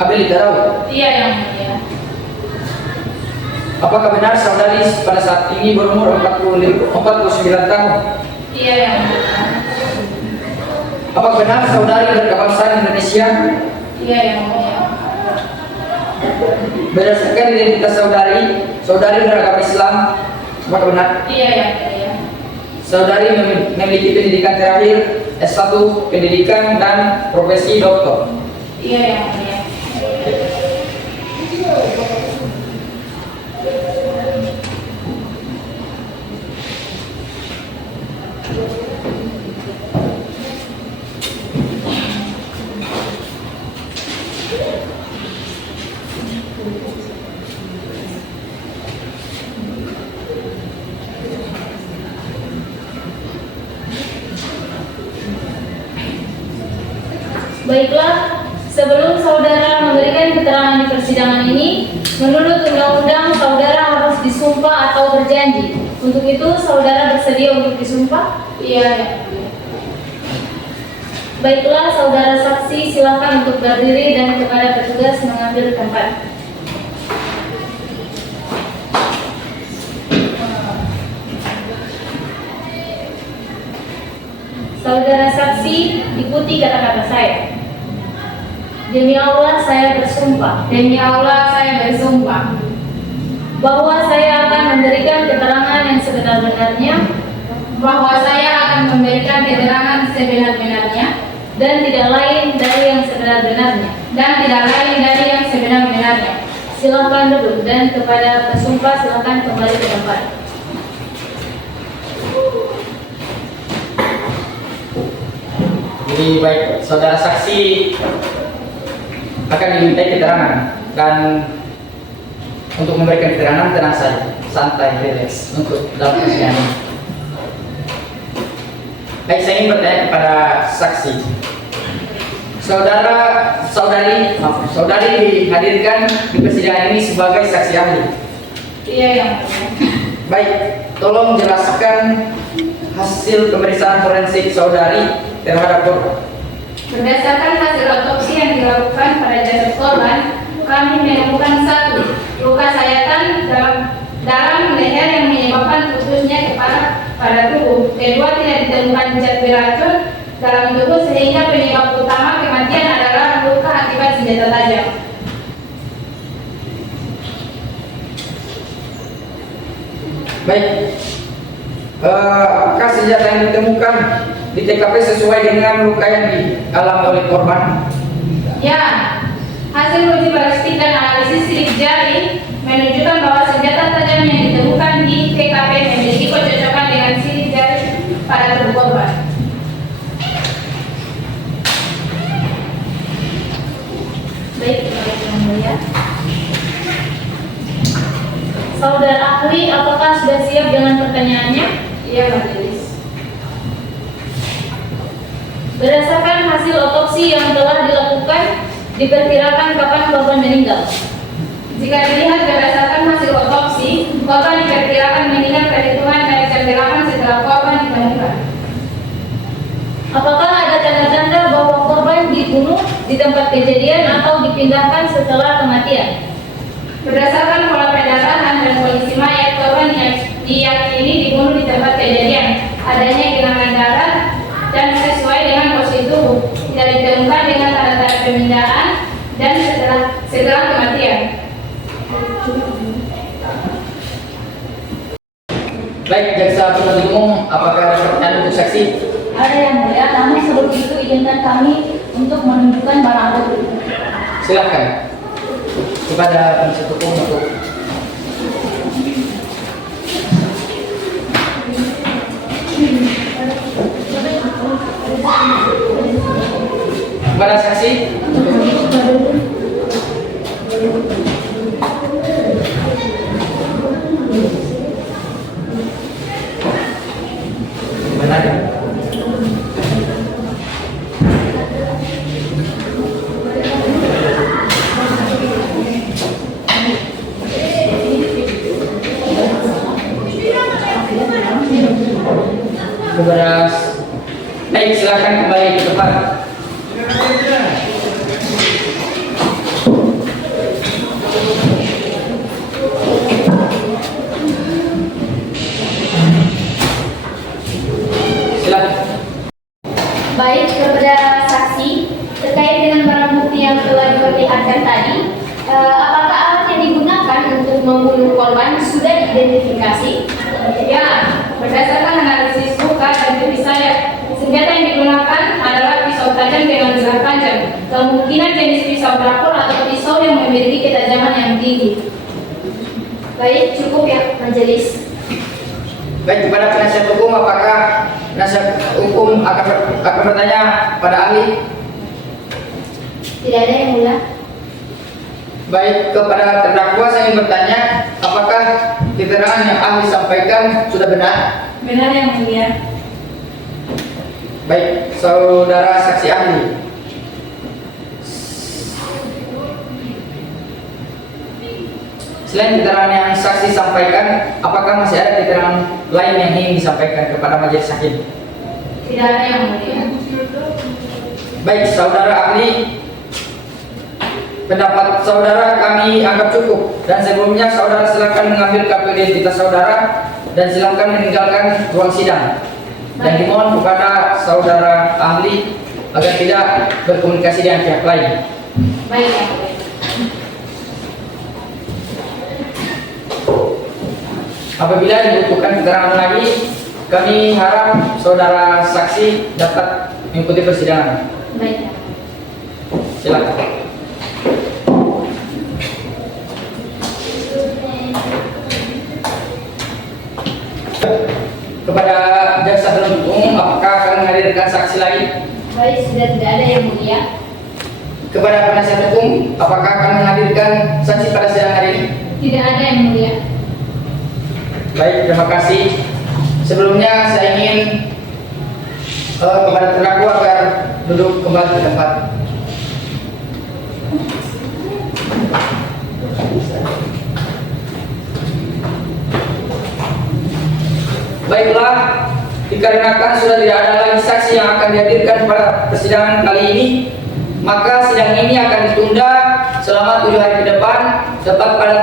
Abel Darau? Iya, yang mulia. Apakah benar saudari pada saat ini berumur 49 tahun? Iya, yang mulia. Apakah benar saudari berkebangsaan Indonesia? Iya, yang mulia. Berdasarkan identitas saudari, saudari beragama Islam. Apakah benar? Iya, yang mulia. Saudari memiliki pendidikan terakhir S1 pendidikan dan profesi doktor. Iya, yang mulia. Baiklah, sebelum saudara memberikan keterangan di persidangan ini, menurut undang-undang saudara harus disumpah atau berjanji. Untuk itu, saudara bersedia untuk disumpah? Iya, ya. Baiklah, saudara saksi, silakan untuk berdiri dan kepada petugas mengambil tempat. Saudara saksi, ikuti kata-kata saya. Demi Allah saya bersumpah. Demi Allah saya bersumpah bahwa saya akan memberikan keterangan yang sebenar-benarnya. Bahwa saya akan memberikan keterangan sebenar-benarnya dan tidak lain dari yang sebenar-benarnya. Dan tidak lain dari yang sebenar-benarnya. Silakan duduk dan kepada pesumpah silakan kembali ke tempat. Jadi baik, saudara saksi akan dimintai keterangan, dan untuk memberikan keterangan tenang saja, santai, relax untuk dalam persidangan ini. Baik, saya ingin bertanya kepada saksi. Saudari dihadirkan di persidangan ini sebagai saksi ahli. Iya yang mulia. Baik, tolong jelaskan hasil pemeriksaan forensik saudari terhadap korban. Berdasarkan hasil otopsi yang dilakukan pada jasad korban, kami menemukan satu luka sayatan dalam leher yang menyebabkan putusnya kepala pada tubuh. Kedua, tidak ditemukan zat beracun dalam tubuh sehingga penyebab utama kematian adalah luka akibat senjata tajam. Baik, apakah senjata yang ditemukan di TKP sesuai dengan luka yang dialami oleh korban? Ya, hasil uji balistik dan analisis sidik jari menunjukkan bahwa senjata tajam yang ditemukan di TKP memiliki kecocokan dengan sidik jari pada tubuh korban. Baik, yang mulia. Saudara ahli, apakah sudah siap dengan pertanyaannya? Iya, majelis. Berdasarkan hasil otopsi yang telah dilakukan, diperkirakan kapan korban meninggal. Jika dilihat berdasarkan hasil otopsi, korban diperkirakan meninggal perhitungan dari jam 8 setelah korban ditemukan. Apakah ada tanda-tanda bahwa korban dibunuh di tempat kejadian atau dipindahkan setelah kematian? Berdasarkan pola pendarahan dan kondisi mayat, korban diyakini dibunuh di tempat kejadian. Adanya genangan darah dan sesuai dengan posisi tubuh, tidak ditemukan dengan tanda-tanda pemindahan dan setelah kematian. Baik, jaksa penuntut umum, apakah ada pertanyaan untuk saksi? Ada yang mulia, namun sebelum itu izinkan kami untuk menunjukkan barang bukti. Silakan kepada penuntut umum untuk kepada saksi benar. Kepada baik, silakan kembali ke tempat. Silakan. Baik, kepada saksi terkait dengan barang bukti yang telah diperlihatkan tadi, apakah alat yang digunakan untuk membunuh korban sudah diidentifikasi? Ya, berdasarkan analisis luka dan jari sayap, senjata yang digunakan adalah pisau tajam dengan gerak panjang. Kemungkinan jenis pisau dapur atau pisau yang memiliki ketajaman yang tinggi. Baik, cukup ya majelis. Baik, kepada penasihat hukum, apakah penasihat hukum akan bertanya pada ahli? Tidak ada yang mulia. Baik, kepada terdakwa saya ingin bertanya, apakah keterangan yang ahli sampaikan sudah benar? Benar yang mulia. Baik, saudara saksi ahli. Selain keterangan yang saksi sampaikan, apakah masih ada keterangan lain yang ingin disampaikan kepada majelis hakim? Tidak ada yang mulia. Baik, saudara ahli, pendapat saudara kami anggap cukup. Dan sebelumnya saudara silakan mengambil kartu identitas saudara dan silakan meninggalkan ruang sidang. Dan dimohon kepada saudara ahli agar tidak berkomunikasi dengan pihak lain. Baik yang mulia. Apabila dibutuhkan keterangan lagi, kami harap saudara saksi dapat mengikuti persidangan. Baik. Silakan. Kepada jaksa penuntut umum, apakah akan menghadirkan saksi lain? Baik, sudah tidak ada yang mulia. Kepada penasihat hukum, apakah akan menghadirkan saksi pada sidang hari ini? Tidak ada yang mulia. Baik, terima kasih. Sebelumnya saya ingin kepada terdakwa agar duduk kembali ke tempat. Baiklah, dikarenakan sudah tidak ada lagi saksi yang akan dihadirkan pada persidangan kali ini, maka sidang ini akan ditunda selama 7 hari ke depan, tepat pada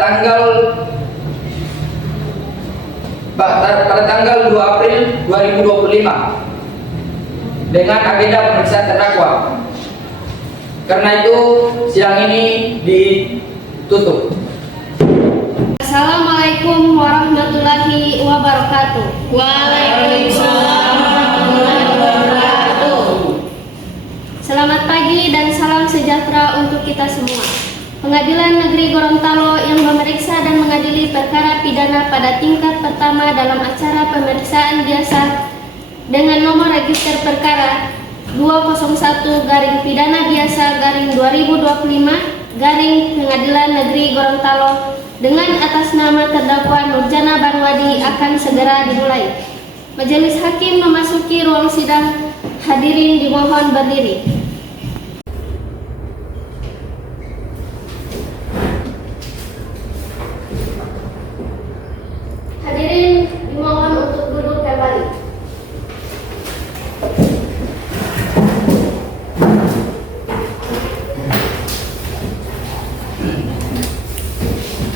tanggal 2 April 2025 dengan agenda pemeriksaan terdakwa. Karena itu sidang ini ditutup. Assalamualaikum warahmatullahi wabarakatuh. Waalaikumsalam warahmatullahi wabarakatuh. Selamat pagi dan salam sejahtera untuk kita semua. Pengadilan Negeri Gorontalo yang memeriksa dan mengadili perkara pidana pada tingkat pertama dalam acara pemeriksaan biasa dengan nomor register perkara 201-Pidana Biasa-2025 Pengadilan Negeri Gorontalo dengan atas nama terdakwa Nurjana Banwadi akan segera dimulai. Majelis Hakim memasuki ruang sidang. Hadirin dimohon berdiri. Hadirin dimohon untuk duduk kembali.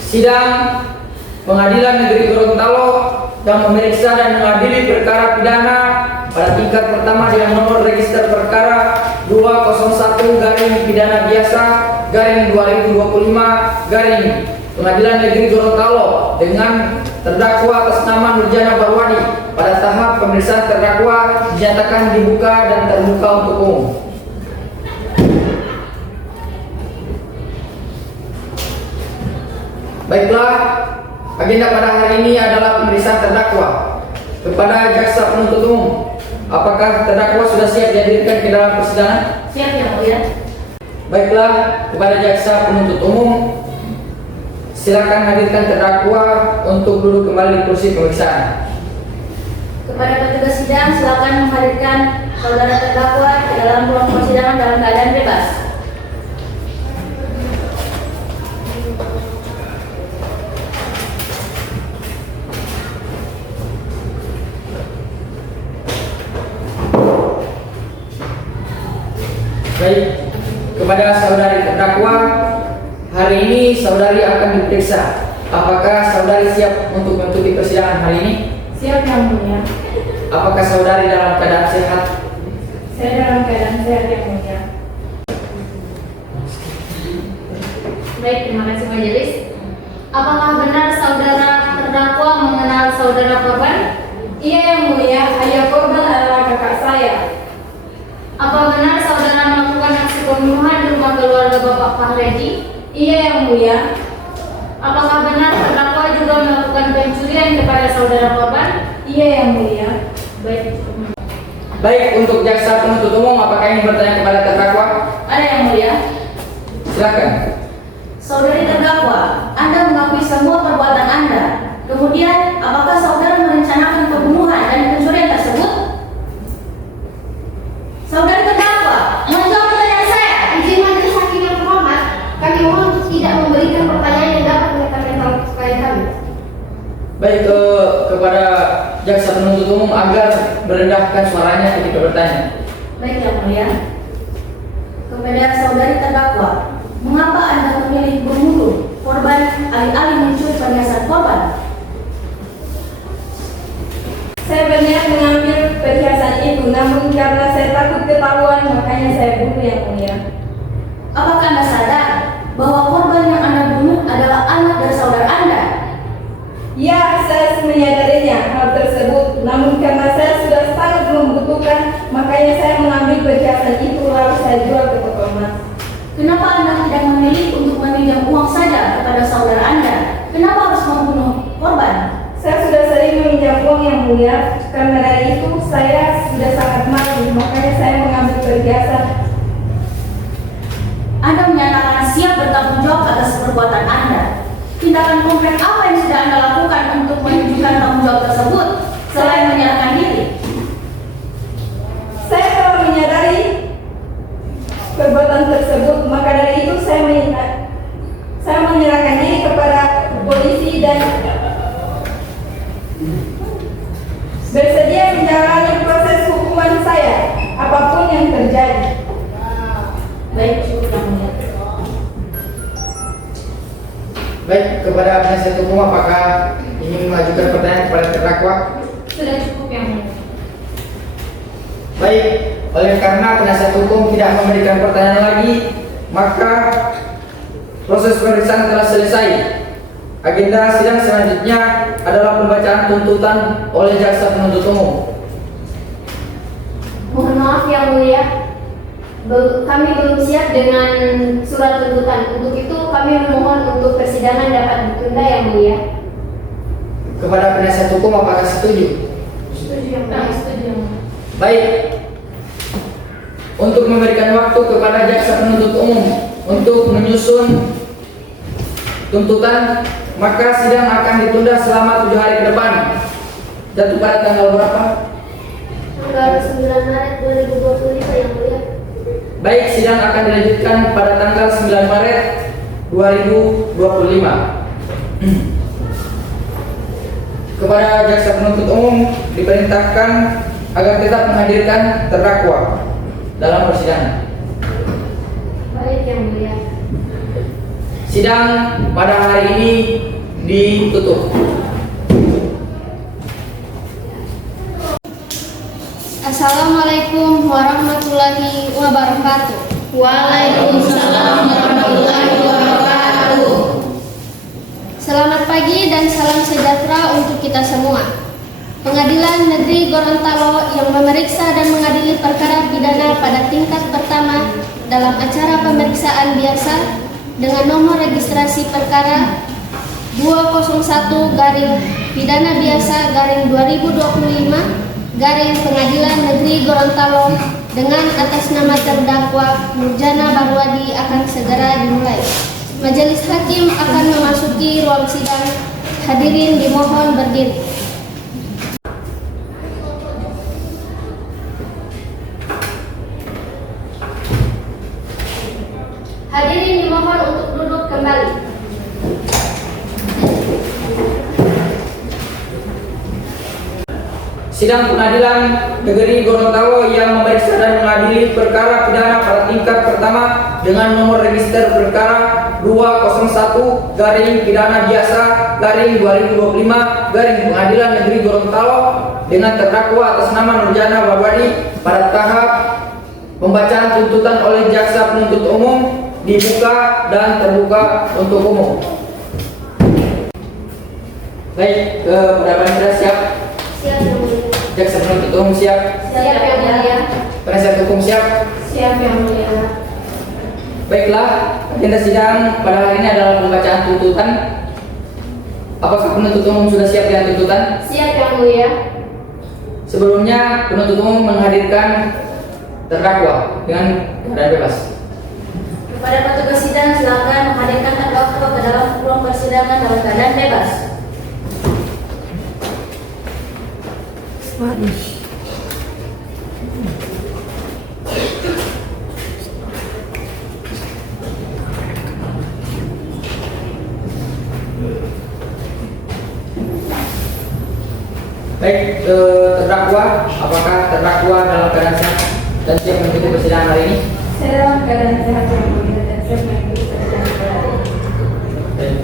Sidang Pengadilan Negeri Gorontalo yang memeriksa dan mengadili perkara pidana pada tingkat pertama dengan nomor register perkara 201-Pidana Biasa-2025 Pengadilan Negeri Gorontalo dengan terdakwa atas nama Nurjana Banwadi pada tahap pemeriksaan terdakwa dinyatakan dibuka dan terbuka untuk umum. Baiklah, agenda pada hari ini adalah pemeriksaan terdakwa. Kepada jaksa penuntut umum, apakah terdakwa sudah siap dihadirkan ke dalam persidangan? Siap yang mulia. Baiklah, kepada jaksa penuntut umum, silakan hadirkan terdakwa untuk duduk kembali di kursi pemeriksaan. Kepada petugas sidang, silakan menghadirkan saudara terdakwa ke dalam ruang persidangan dalam keadaan bebas. Baik, kepada saudari terdakwa, hari ini saudari akan diperiksa. Apakah saudari siap untuk mengikuti persidangan hari ini? Siap yang mulia. Apakah saudari dalam keadaan sehat? Saya dalam keadaan sehat yang mulia. Baik, terima kasih majelis. Apakah benar saudara terdakwa mengenal saudara korban? Iya yang mulia, ayah korban adalah kakak saya. Apa benar saudara melakukan aksi pembunuhan di rumah keluarga Bapak Fahredi? Iya yang mulia. Apakah benar terdakwa juga melakukan pencurian kepada saudara korban? Iya yang mulia. Baik. Baik, untuk jaksa penuntut umum, apakah ingin bertanya kepada terdakwa? Ada yang mulia. Silakan. Saudari terdakwa, Anda mengakui semua perbuatan Anda. Kemudian, apakah saudara merencanakan pembunuhan dan pencurian tersebut? Saudari terdakwa, menjawab pertanyaan saya. Izin majelis hakim yang terhormat, kami mohon untuk tidak memberikan pertanyaan yang dapat menentang klien kami. Baik, kepada jaksa penuntut umum agar merendahkan suaranya ketika bertanya. Baik yang mulia. Kepada saudari terdakwa, mengapa Anda memilih membunuh korban alih-alih mencuri perhiasan korban? Saya berniat mengambil perhiasan itu, namun karena saya takut ketahuan, makanya saya bunuh yang mulia. Apakah Anda sadar bahwa korban yang Anda bunuh adalah anak dari saudara Anda? Ya, saya menyadarinya hal tersebut, namun karena saya sudah sangat membutuhkan, makanya saya mengambil perhiasan itu lalu saya jual ke toko emas. Kenapa Anda tidak memilih untuk meminjam uang saja kepada saudara Anda? Kenapa harus membunuh korban? Saya sudah sering meminjam uang yang mulia, karena dari itu saya sudah sangat malu, makanya saya mengambil perhiasan. Anda menyatakan siap bertanggung jawab atas perbuatan Anda. Tindakan konkret apa yang sudah Anda lakukan untuk menunjukkan tanggung jawab tersebut selain menyerahkan diri? Saya telah menyadari perbuatan tersebut, maka dari itu saya menyerahkan diri kepada polisi dan bersedia menjalani proses hukuman saya, apapun yang terjadi. Baik, cukup yang mulia. Baik, kepada penasihat hukum apakah ingin mengajukan pertanyaan kepada terdakwa? Sudah cukup yang mulia. Baik, oleh karena penasihat hukum tidak memberikan pertanyaan lagi, maka proses pemeriksaan telah selesai. Agenda sidang selanjutnya adalah pembacaan tuntutan oleh jaksa penuntut umum. Mohon maaf yang mulia, kami belum siap dengan surat tuntutan. Untuk itu kami memohon untuk persidangan dapat ditunda yang mulia. Kepada penasihat hukum apakah setuju? Setuju yang mulia. Setuju yang mulia. Baik. Untuk memberikan waktu kepada jaksa penuntut umum untuk menyusun tuntutan, maka sidang akan ditunda selama 7 hari ke depan. Jatuh pada tanggal berapa? Tanggal 9 Maret 2025 yang mulia. Baik, sidang akan dilanjutkan pada tanggal 9 Maret 2025. Kepada jaksa penuntut umum diperintahkan agar tetap menghadirkan terdakwa dalam persidangan. Baik yang mulia. Sidang pada hari ini ditutup. Assalamualaikum warahmatullahi wabarakatuh. Waalaikumsalam warahmatullahi wabarakatuh. Selamat pagi dan salam sejahtera untuk kita semua. Pengadilan Negeri Gorontalo yang memeriksa dan mengadili perkara pidana pada tingkat pertama dalam acara pemeriksaan biasa dengan nomor registrasi perkara 201 garing pidana biasa garing 2025 garing Pengadilan Negeri Gorontalo dengan atas nama terdakwa Nurjana Barwadi akan segera dimulai. Majelis hakim akan memasuki ruang sidang. Hadirin dimohon berdiri. Hadirin dimohon untuk duduk kembali. Sidang Pengadilan Negeri Gorontalo yang memeriksa dan mengadili perkara pidana pada tingkat pertama dengan nomor register perkara 201 garing pidana biasa garing 2025 garing Pengadilan Negeri Gorontalo dengan terdakwa atas nama Nurjana Barwadi pada tahap pembacaan tuntutan oleh jaksa penuntut umum dibuka dan terbuka untuk umum. Baik, kepada sudah siap? Siap yang mulia. Jaksa penuntut umum siap? Siap yang mulia. Penasihat hukum siap? Siap yang mulia. Baiklah, agenda sidang pada hari ini adalah pembacaan tuntutan. Apakah penuntut umum sudah siap dengan tuntutan? Siap yang mulia. Sebelumnya, penuntut umum menghadirkan terdakwa dengan keadaan bebas. Kepada petugas sidang silakan menghadirkan terdakwa ke dalam ruang persidangan dalam keadaan bebas. Baik, terdakwa, apakah terdakwa dalam keadaan sehat dan siap mengikuti persidangan hari ini? Saya dalam keadaan sehat yang mulia dan siap mengikuti persidangan. Baik.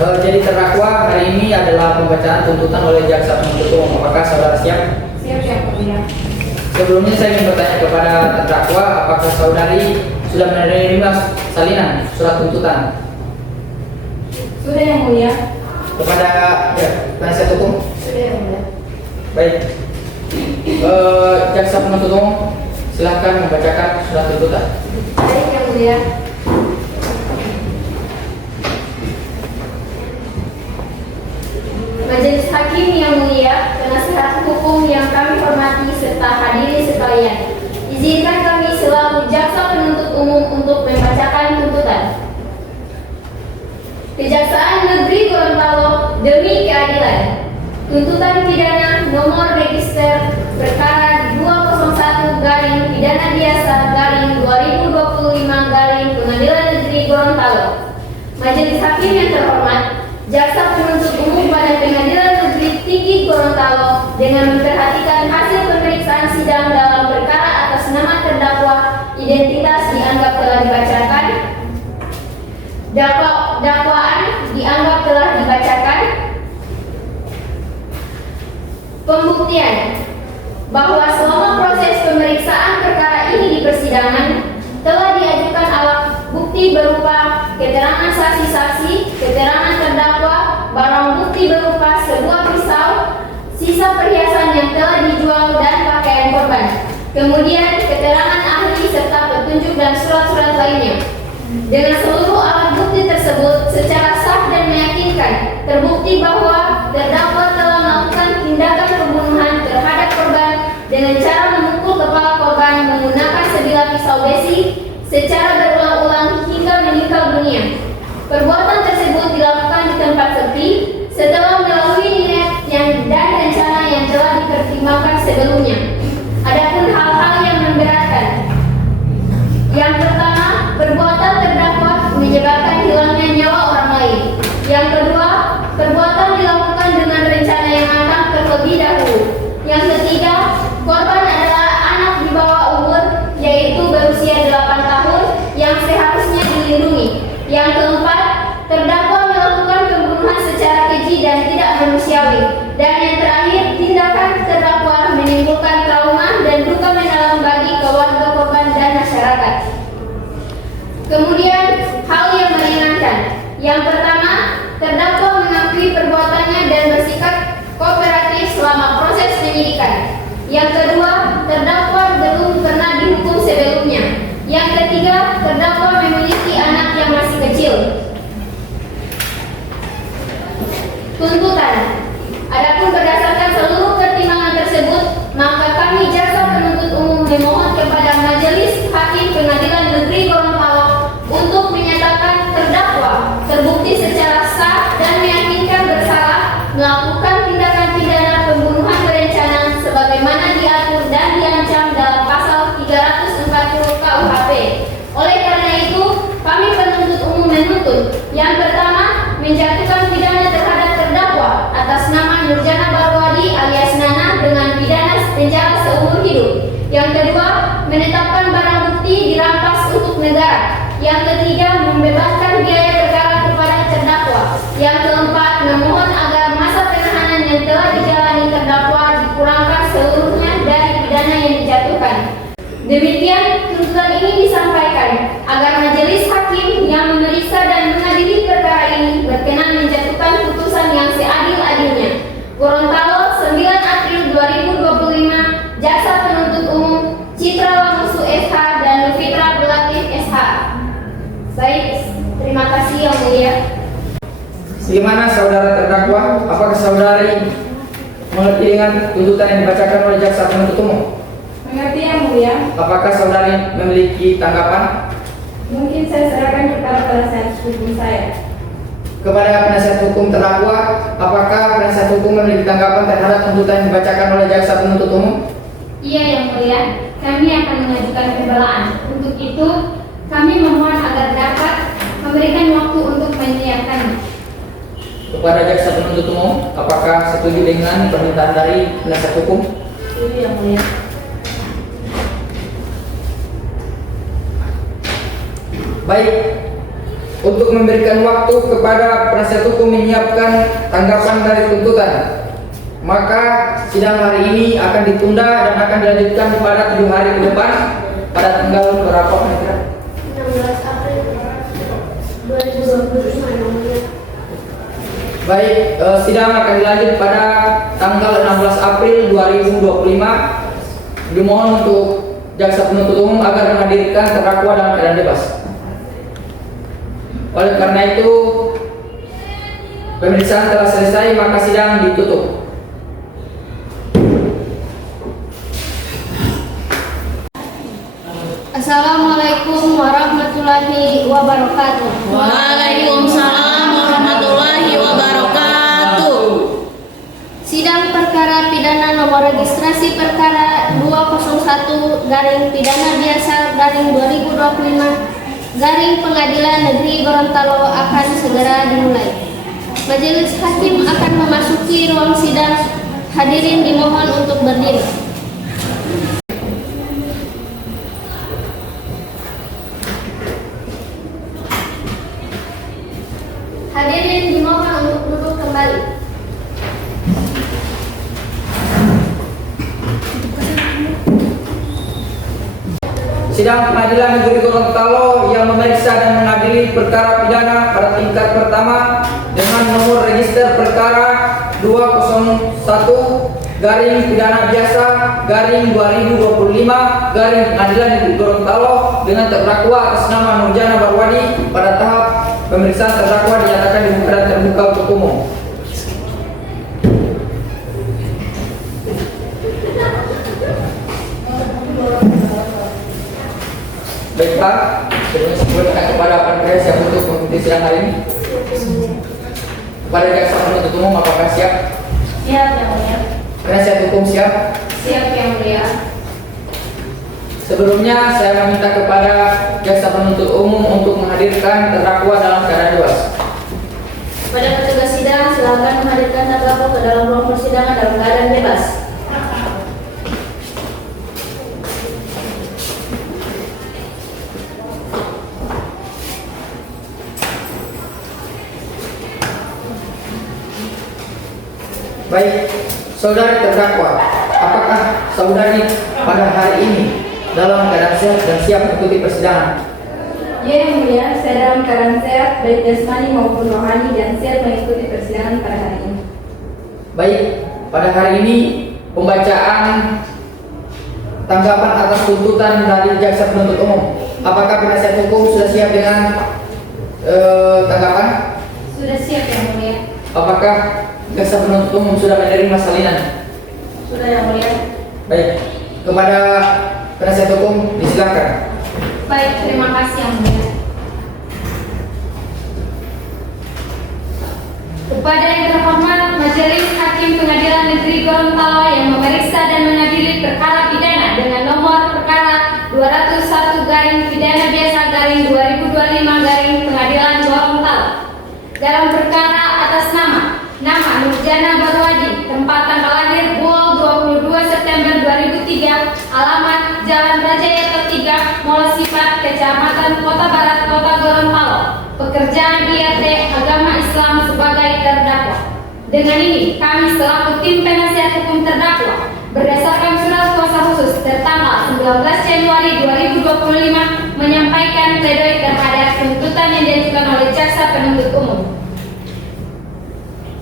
Jadi terdakwa hari ini adalah pembacaan tuntutan oleh jaksa penuntut umum. Apakah saudara siap? Siap yang mulia. Sebelumnya saya ingin bertanya kepada terdakwa, apakah saudari sudah menerima salinan surat tuntutan? Sudah yang mulia. Kepada penasihat hukum? Sudah yang mulia. Baik, jaksa penuntut umum silahkan membacakan surat tuntutan. Baik yang mulia. Majelis hakim yang mulia, penasihat hukum yang kami hormati serta hadirin sekalian, izinkan kami selaku jaksa penuntut umum untuk membacakan tuntutan. Kejaksaan Negeri Gorontalo demi keadilan. Tuntutan pidana nomor register perkara 201 garing pidana biasa garing 2025 garing Pengadilan Negeri Gorontalo. Majelis hakim yang terhormat, jaksa penuntut umum pada Pengadilan Negeri Tinggi Gorontalo dengan memperhatikan hasil pemeriksaan sidang dalam perkara atas nama terdakwa, identitas dianggap telah dibacakan, dakwaan dianggap telah dibacakan, pembuktian bahwa selama proses pemeriksaan perkara ini di persidangan telah diajukan alat bukti berupa keterangan saksi-saksi, keterangan terdakwa, barang bukti berupa sebuah pisau, sisa perhiasan yang telah dijual dan pakaian korban. Kemudian keterangan ahli serta petunjuk dan surat-surat lainnya. Dengan seluruh alat bukti tersebut secara sah dan meyakinkan, terbukti bahwa terdakwa telah melakukan tindakan pembunuhan terhadap korban dengan cara memukul kepala korban menggunakan sebilah pisau besi secara berulang-ulang hingga meninggal dunia. Perbuatan tersebut dilakukan di tempat sepi setelah melalui niat dan rencana yang telah dipertimbangkan sebelumnya. Adapun hal-hal yang memberatkan. Yang pertama, perbuatan terdakwa menyebabkan hilangnya nyawa orang lain. Yang kedua, perbuatan dilakukan dengan rencana yang matang terlebih dahulu. Yang ketiga, korban adalah anak di bawah umur, yaitu berusia 8 tahun yang seharusnya dilindungi. Yang keempat, terdakwa melakukan pembunuhan secara keji dan tidak manusiawi. Dan yang terakhir, tindakan terdakwa menimbulkan trauma dan duka mendalam bagi keluarga korban dan masyarakat. Kemudian, hal yang meringankan. Yang pertama, terdakwa mengakui perbuatannya dan bersikap kooperatif selama proses penyidikan. Yang kedua, terdakwa belum pernah dihukum sebelumnya. Yang ketiga, terdakwa memiliki anak yang masih kecil. Tuntutan. Adapun berdasarkan seluruh pertimbangan tersebut, maka kami jaksa penuntut umum memohon kepada Majelis Hakim Pengadilan Negeri Gorontalo untuk menyatakan terdakwa terbukti secara sah dan meyakinkan bersalah melakukan tindakan pidana pembunuhan berencana sebagaimana diatur dan diancam dalam pasal 340 KUHP. Oleh karena itu, kami penuntut umum menuntut yang pertama, menjatuhkan pidana terhadap terdakwa atas nama Nurjana Barwadi alias Nana dengan pidana penjara seumur hidup. Yang kedua, menetapkan barang bukti dirampas untuk negara. Yang ketiga, membebaskan biaya perkara kepada terdakwa. Yang keempat, memohon agar masa penahanan yang telah dijalani terdakwa dikurangkan seluruhnya dari pidana yang dijatuhkan. Demikian tuntutan ini disampaikan agar majelis hakim yang memeriksa dan mengadili perkara ini berkenan menjatuhkan putusan yang seadil-adilnya. Gorontalo, 9 April 2025, Jaksa Penuntut Umum Citra Lamusu SH dan Lufitra Belatif SH. Baik, terima kasih yang mulia. Bagaimana saudara terdakwa? Apakah saudari mengerti dengan tuntutan yang dibacakan oleh jaksa penuntut umum? Mengerti yang mulia. Apakah saudari memiliki tanggapan? Mungkin saya serahkan kepada penasihat hukum saya. Kepada penasihat hukum terdakwa, apakah penasihat hukum memiliki tanggapan terhadap tuntutan yang dibacakan oleh jaksa penuntut umum? Iya yang mulia, kami akan mengajukan pembelaan. Untuk itu, kami memohon agar dapat memberikan waktu untuk menyiapkannya. Kepada jaksa penuntut umum, apakah setuju dengan permintaan dari penasihat hukum? Setuju yang mulia. Baik, untuk memberikan waktu kepada penasihat hukum menyiapkan tanggapan dari tuntutan, maka sidang hari ini akan ditunda dan akan dilanjutkan pada 7 hari ke depan pada tanggal berapa kira-kira? 16 April 2025 yang mulia. Baik, sidang akan dilanjut pada tanggal 16 April 2025. Dimohon untuk jaksa penuntut umum agar menghadirkan terdakwa dalam keadaan bebas. Oleh karena itu, pemeriksaan telah selesai, maka sidang ditutup. Assalamualaikum warahmatullahi wabarakatuh. Waalaikumsalam warahmatullahi wabarakatuh. Sidang perkara pidana nomor registrasi perkara 201 garing pidana biasa garing 2025 garing Pengadilan Negeri Gorontalo akan segera dimulai. Majelis hakim akan memasuki ruang sidang Hadirin dimohon untuk berdiri. Hadirin dimohon untuk duduk kembali. Sidang Pengadilan Negeri Gorontalo yang memeriksa dan mengadili perkara pidana pada tingkat pertama dengan nomor register perkara 201 garing pidana biasa garing 2025 garing Pengadilan Negeri Gorontalo dengan terdakwa atas nama Nurjana Barwadi pada tahap pemeriksaan terdakwa dinyatakan dibuka dan terbuka untuk umum. Baik Pak, sebelumnya kepada penasihat siap untuk mengikuti sidang hari ini. Kepada jaksa penuntut umum apakah siap? Siap yang mulia. Penasihat hukum siap? Siap yang mulia. Sebelumnya saya meminta kepada jaksa penuntut umum untuk menghadirkan terdakwa dalam keadaan bebas. Pada petugas sidang silakan menghadirkan terdakwa ke dalam ruang persidangan dalam keadaan bebas. Baik, saudari terdakwa, apakah saudari pada hari ini dalam keadaan sehat dan siap mengikuti persidangan? Ya yang mulia, saya dalam keadaan sehat baik jasmani maupun rohani dan siap mengikuti persidangan pada hari ini. Baik, pada hari ini pembacaan tanggapan atas tuntutan dari jaksa penuntut umum. Apakah penasihat hukum sudah siap dengan tanggapan? Sudah siap yang mulia. Apakah jaksa penuntut umum sudah menerima salinan? Sudah yang mulia. Baik, kepada penasihat hukum disilakan. Baik, terima kasih yang mulia. Kepada yang terhormat Majelis Hakim Pengadilan Negeri Gorontalo yang memeriksa dan mengadili perkara pidana dengan nomor perkara 201 garing pidana biasa garing 2025 garing Pengadilan Gorontalo dalam perkara atas nama Nurjana Barwadi, tempat tanggal lahir 22 September 2003, alamat Jalan Raja Yata 3, Mall Sifat, Kecamatan Kota Barat, Kota Gorontalo. Pekerjaan IRT Agama Islam sebagai terdakwa. Dengan ini, kami selaku tim penasihat hukum terdakwa berdasarkan surat kuasa khusus tertanggal 19 Januari 2025 menyampaikan pledoi terhadap tuntutan yang diajukan oleh jaksa penuntut umum.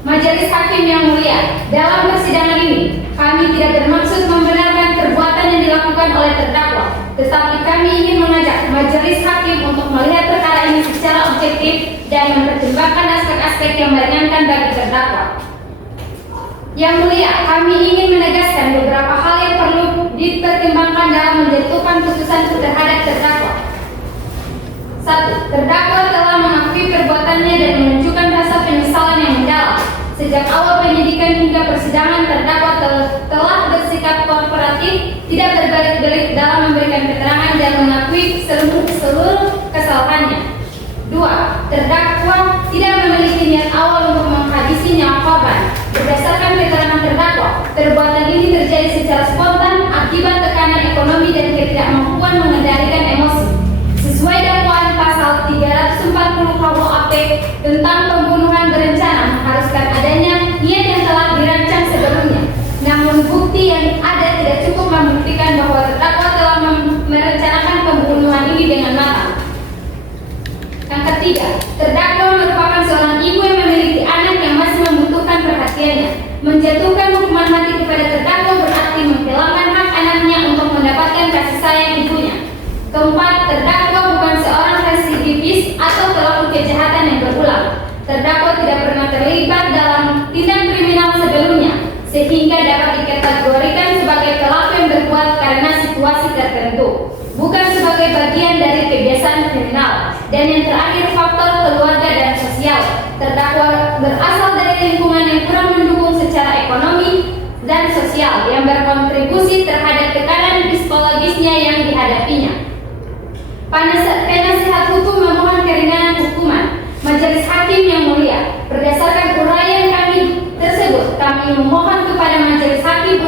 Majelis Hakim yang mulia, dalam persidangan ini kami tidak bermaksud membenarkan perbuatan yang dilakukan oleh terdakwa, tetapi kami ingin mengajak Majelis Hakim untuk melihat perkara ini secara objektif dan mempertimbangkan aspek-aspek yang meringankan bagi terdakwa. Yang mulia, kami ingin menegaskan beberapa hal yang perlu dipertimbangkan dalam menjatuhkan putusan terhadap terdakwa. 1. Terdakwa telah mengakui perbuatannya dan menunjukkan rasa penyesalan yang mendalam. Sejak awal penyidikan hingga persidangan, terdakwa telah bersikap kooperatif, tidak berbalik-balik dalam memberikan keterangan dan mengakui seluruh kesalahannya. 2. Terdakwa tidak memiliki niat awal untuk menghabisi nyawa korban. Berdasarkan keterangan terdakwa, perbuatan ini terjadi secara spontan akibat tekanan ekonomi dan ketidakmampuan mengendalikan emosi. Sesuai dakwaan pasal 340 KUHP tentang pembunuhan berencana mengharuskan adanya niat yang telah dirancang sebelumnya. Namun bukti yang ada tidak cukup membuktikan bahwa terdakwa telah merencanakan pembunuhan ini dengan matang. Yang ketiga, terdakwa merupakan seorang ibu yang memiliki anak yang masih membutuhkan perhatiannya. Menjatuhkan hukuman mati kepada terdakwa berarti menghilangkan hak anaknya untuk mendapatkan kasih sayang ibunya. Keempat, terdakwa bukan seorang residivis atau pelaku kejahatan yang berulang. Terdakwa tidak pernah terlibat dalam tindak kriminal sebelumnya, sehingga dapat dikategorikan sebagai pelaku yang berbuat karena situasi tertentu, bukan sebagai bagian dari kebiasaan kriminal. Dan yang terakhir, faktor keluarga dan sosial. Terdakwa berasal dari lingkungan yang kurang mendukung secara ekonomi dan sosial, yang berkontribusi terhadap tekanan psikologisnya yang dihadapinya. Penasihat hukum memohon keringanan hukuman. Majelis Hakim yang mulia, berdasarkan uraian kami tersebut, kami memohon kepada Majelis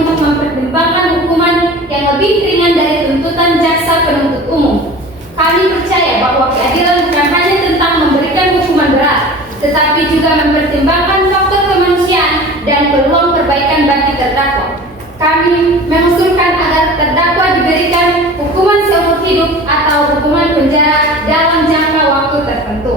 untuk mempertimbangkan hukuman yang lebih ringan dari tuntutan jaksa penuntut umum. Kami percaya bahwa keadilan bukan hanya tentang memberikan hukuman berat, tetapi juga mempertimbangkan faktor kemanusiaan dan peluang perbaikan bagi terdakwa. Kami mengusulkan agar terdakwa diberikan hukuman seumur hidup atau hukuman penjara dalam jangka waktu tertentu,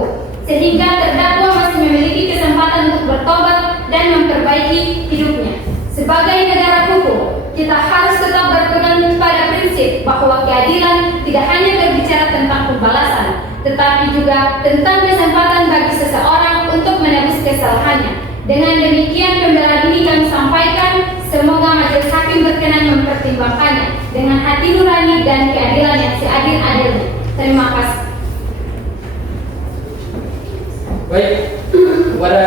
sehingga terdakwa masih memiliki kesempatan untuk bertobat dan memperbaiki hidupnya. Sebagai negara hukum, kita harus tetap berpegang pada prinsip bahwa keadilan tidak hanya berbicara tentang pembalasan, tetapi juga tentang kesempatan bagi seseorang untuk menebus kesalahannya. Dengan demikian, pembelaan ini kami sampaikan. Semoga majelis hakim berkenan mempertimbangkannya dengan hati nurani dan keadilan yang seadil-adilnya. Terima kasih. Baik, kepada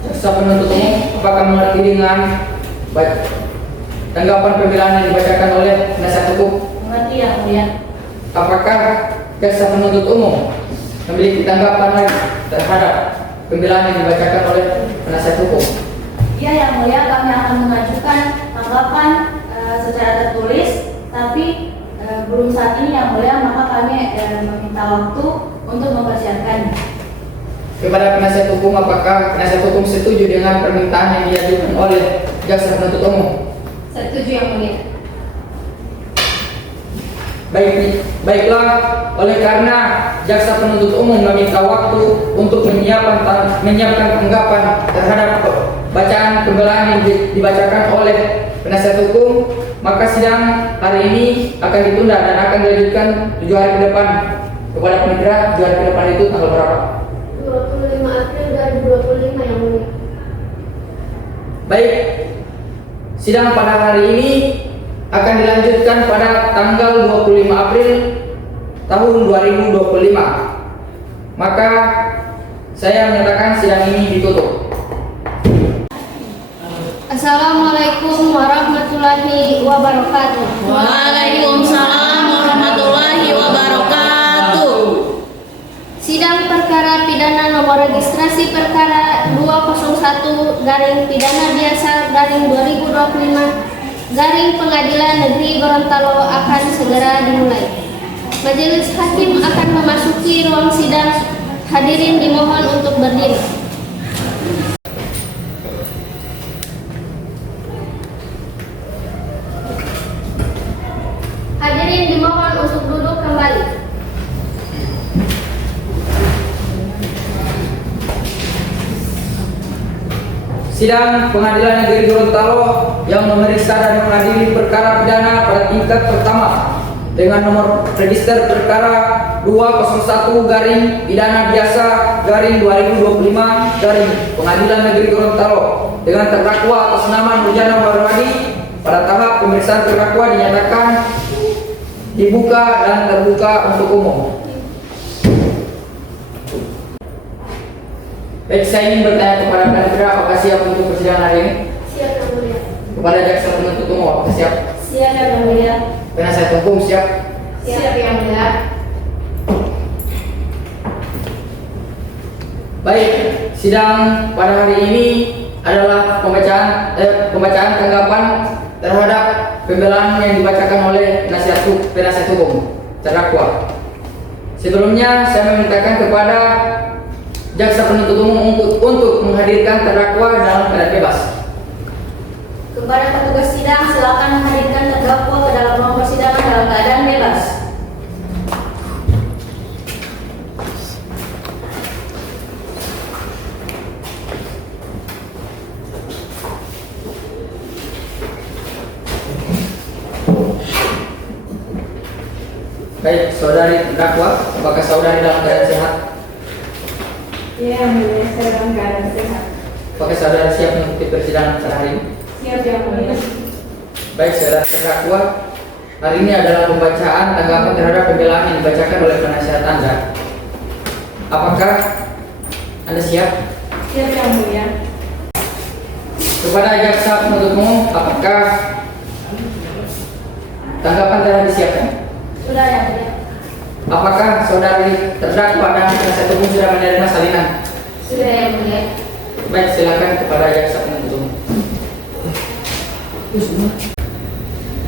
jaksa penuntut umum, apakah mengerti dengan tanggapan pembelaan yang dibacakan oleh penasihat hukum? Mengerti yang mulia. Apakah jaksa penuntut umum memiliki tanggapan lain terhadap pembelaan yang dibacakan oleh penasihat hukum? Ya, yang mulia, kami akan mengajukan tanggapan secara tertulis, tapi belum saat ini yang mulia, maka kami meminta waktu untuk mempersiapkannya. Kepada penasihat hukum, apakah penasihat hukum setuju dengan permintaan yang diajukan oleh jaksa penuntut umum? Setuju yang mulia. Baiklah, oleh karena jaksa penuntut umum meminta waktu untuk menyiapkan tanggapan terhadap bacaan pembelaan yang dibacakan oleh penasihat hukum, maka sidang hari ini akan ditunda dan akan dilanjutkan 7 hari ke depan. Kepada pengira, 7 hari ke depan itu tanggal berapa? 25 April 2025 yang mulia. Baik, sidang pada hari ini akan dilanjutkan pada tanggal 25 April tahun 2025. Maka saya menyatakan sidang ini ditutup. Assalamualaikum warahmatullahi wabarakatuh. Waalaikumsalam warahmatullahi wabarakatuh. Sidang perkara pidana nomor registrasi perkara 201 garing pidana biasa garing 2025 garing Pengadilan Negeri Gorontalo akan segera dimulai. Majelis hakim akan memasuki ruang sidang. Hadirin dimohon untuk berdiri. Hadirin dimohon untuk duduk kembali. Sidang Pengadilan Negeri Gorontalo yang memeriksa dan mengadili perkara pidana pada tingkat pertama dengan nomor register perkara 201 garing pidana biasa garing 2025 garing Pengadilan Negeri Gorontalo dengan terdakwa atas nama Nurjana Marwadi pada tahap pemeriksaan terdakwa dinyatakan dibuka dan terbuka untuk umum. Baik, saya ingin bertanya kepada penasihat, apakah siap untuk persidangan hari ini? Siap yang mulia. Kepada jaksa penuntut umum, apakah siap? Siap yang mulia. Penasihat hukum siap? Siap yang mulia. Baik, sidang pada hari ini adalah pembacaan tanggapan terhadap pembelaan yang dibacakan oleh penasihat hukum terdakwa. Sebelumnya saya memintakan kepada jaksa penuntut umum untuk menghadirkan terdakwa dalam keadaan bebas. Kepada petugas sidang, silakan menghadirkan terdakwa ke dalam ruang persidangan dalam keadaan bebas. Baik, saudari terdakwa, apakah saudari dalam keadaan sehat? Ya, yang mulia, saya dalam keadaan sehat. Apakah saudara siap mengikuti persidangan pada hari ini? Siap yang mulia. Baik, saudara terdakwa, hari ini adalah pembacaan tanggapan terhadap pembelaan yang dibacakan oleh penasihat Anda. Apakah Anda siap? Siap yang mulia. Kepada jaksa penuntut umum, apakah tanggapan telah disiapkan? Sudah yang mulia. Apakah saudari terdakwa dan penasihat hukum sudah menerima salinan? Sudah yang mulia. Baik, silakan kepada jaksa penuntut umum.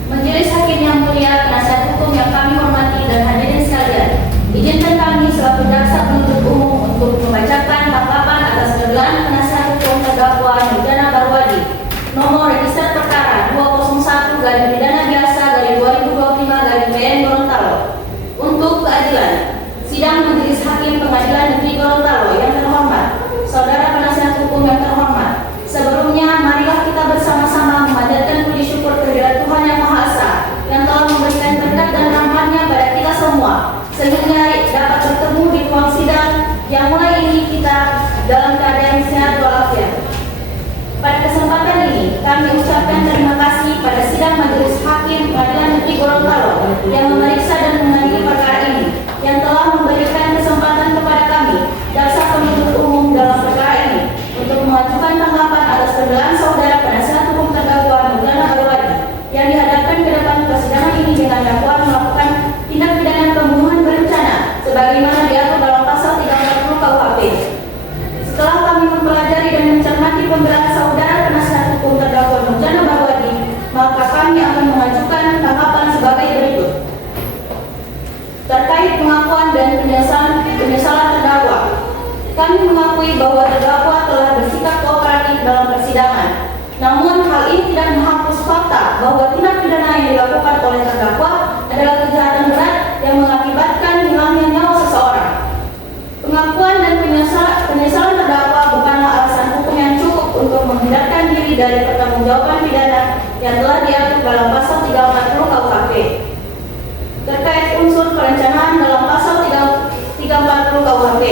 Majelis Hakim yang mulia, penasihat hukum yang kami hormati dan hadirin sekalian, izinkan kami selaku jaksa penuntut umum untuk membacakan tanggapan atas gelar penasihat hukum terdakwa Nurjana Barwadi, nomor register perkara 201/pidana-biasa/2025/PN Gorontalo. Untuk keadilan, sidang Majelis Hakim Pengadilan Negeri Gorontalo yang terhormat, saudara penasihat hukum yang terhormat, sebelumnya marilah kita bersama-sama memanjatkan puji syukur kehadirat Tuhan Yang Maha Esa yang telah memberikan berkat dan rahmat-Nya pada kita semua, sehingga dapat bertemu di ruang sidang yang mulai ini kita dalam keadaan sehat walafiat. Pada kesempatan ini, kami ucapkan terima kasih pada sidang Majelis Hakim Pengadilan Negeri Gorontalo yang memeriksa dan mengadili perkara ini, yang telah memberikan kesempatan kepada kami, jaksa penuntut umum dalam perkara ini, untuk mengajukan tanggapan atas pembelaan saudara penasihat hukum terdakwa Nurjana Barwadi yang dihadapkan ke depan persidangan ini dengan dakwaan melakukan tindak pidana pembunuhan berencana sebagaimana diatur dalam pasal 340 KUHP. Setelah kami mempelajari dan mencermati pembelaan saudara penasihat hukum terdakwa Nurjana Barwadi, maka kami akan mengajukan tanggapan sebagai berikut. Terkait pengakuan dan penyesalan terdakwa, kami mengakui bahwa terdakwa telah bersikap kooperatif dalam persidangan. Namun hal ini tidak menghapus fakta bahwa tindak pidana yang dilakukan oleh terdakwa adalah kejahatan berat yang mengakibatkan hilangnya nyawa seseorang. Pengakuan dan penyesalan terdakwa bukanlah alasan hukum yang cukup untuk menghindarkan diri dari pertanggungjawaban pidana yang telah diatur dalam pasal 340 KUHP. Terkait unsur perencanaan dalam pasal 340 KUHP,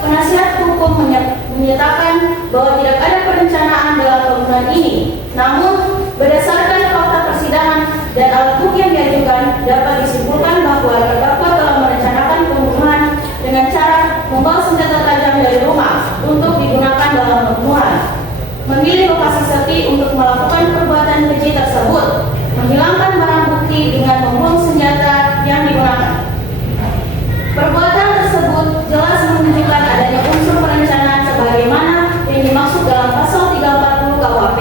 penasihat hukum menyatakan bahwa tidak ada perencanaan dalam pembunuhan ini. Namun, berdasarkan fakta persidangan dan alat bukti yang diajukan, dapat disimpulkan bahwa terdakwa telah merencanakan pembunuhan dengan cara membawa senjata tajam dari rumah untuk digunakan dalam pembunuhan, memilih lokasi sepi untuk melakukan perbuatan keji tersebut, menghilangkan barang bukti dengan membuang senjata yang digunakan. Perbuatan tersebut jelas menunjukkan adanya unsur perencanaan sebagaimana yang dimaksud dalam pasal 340 KUHP.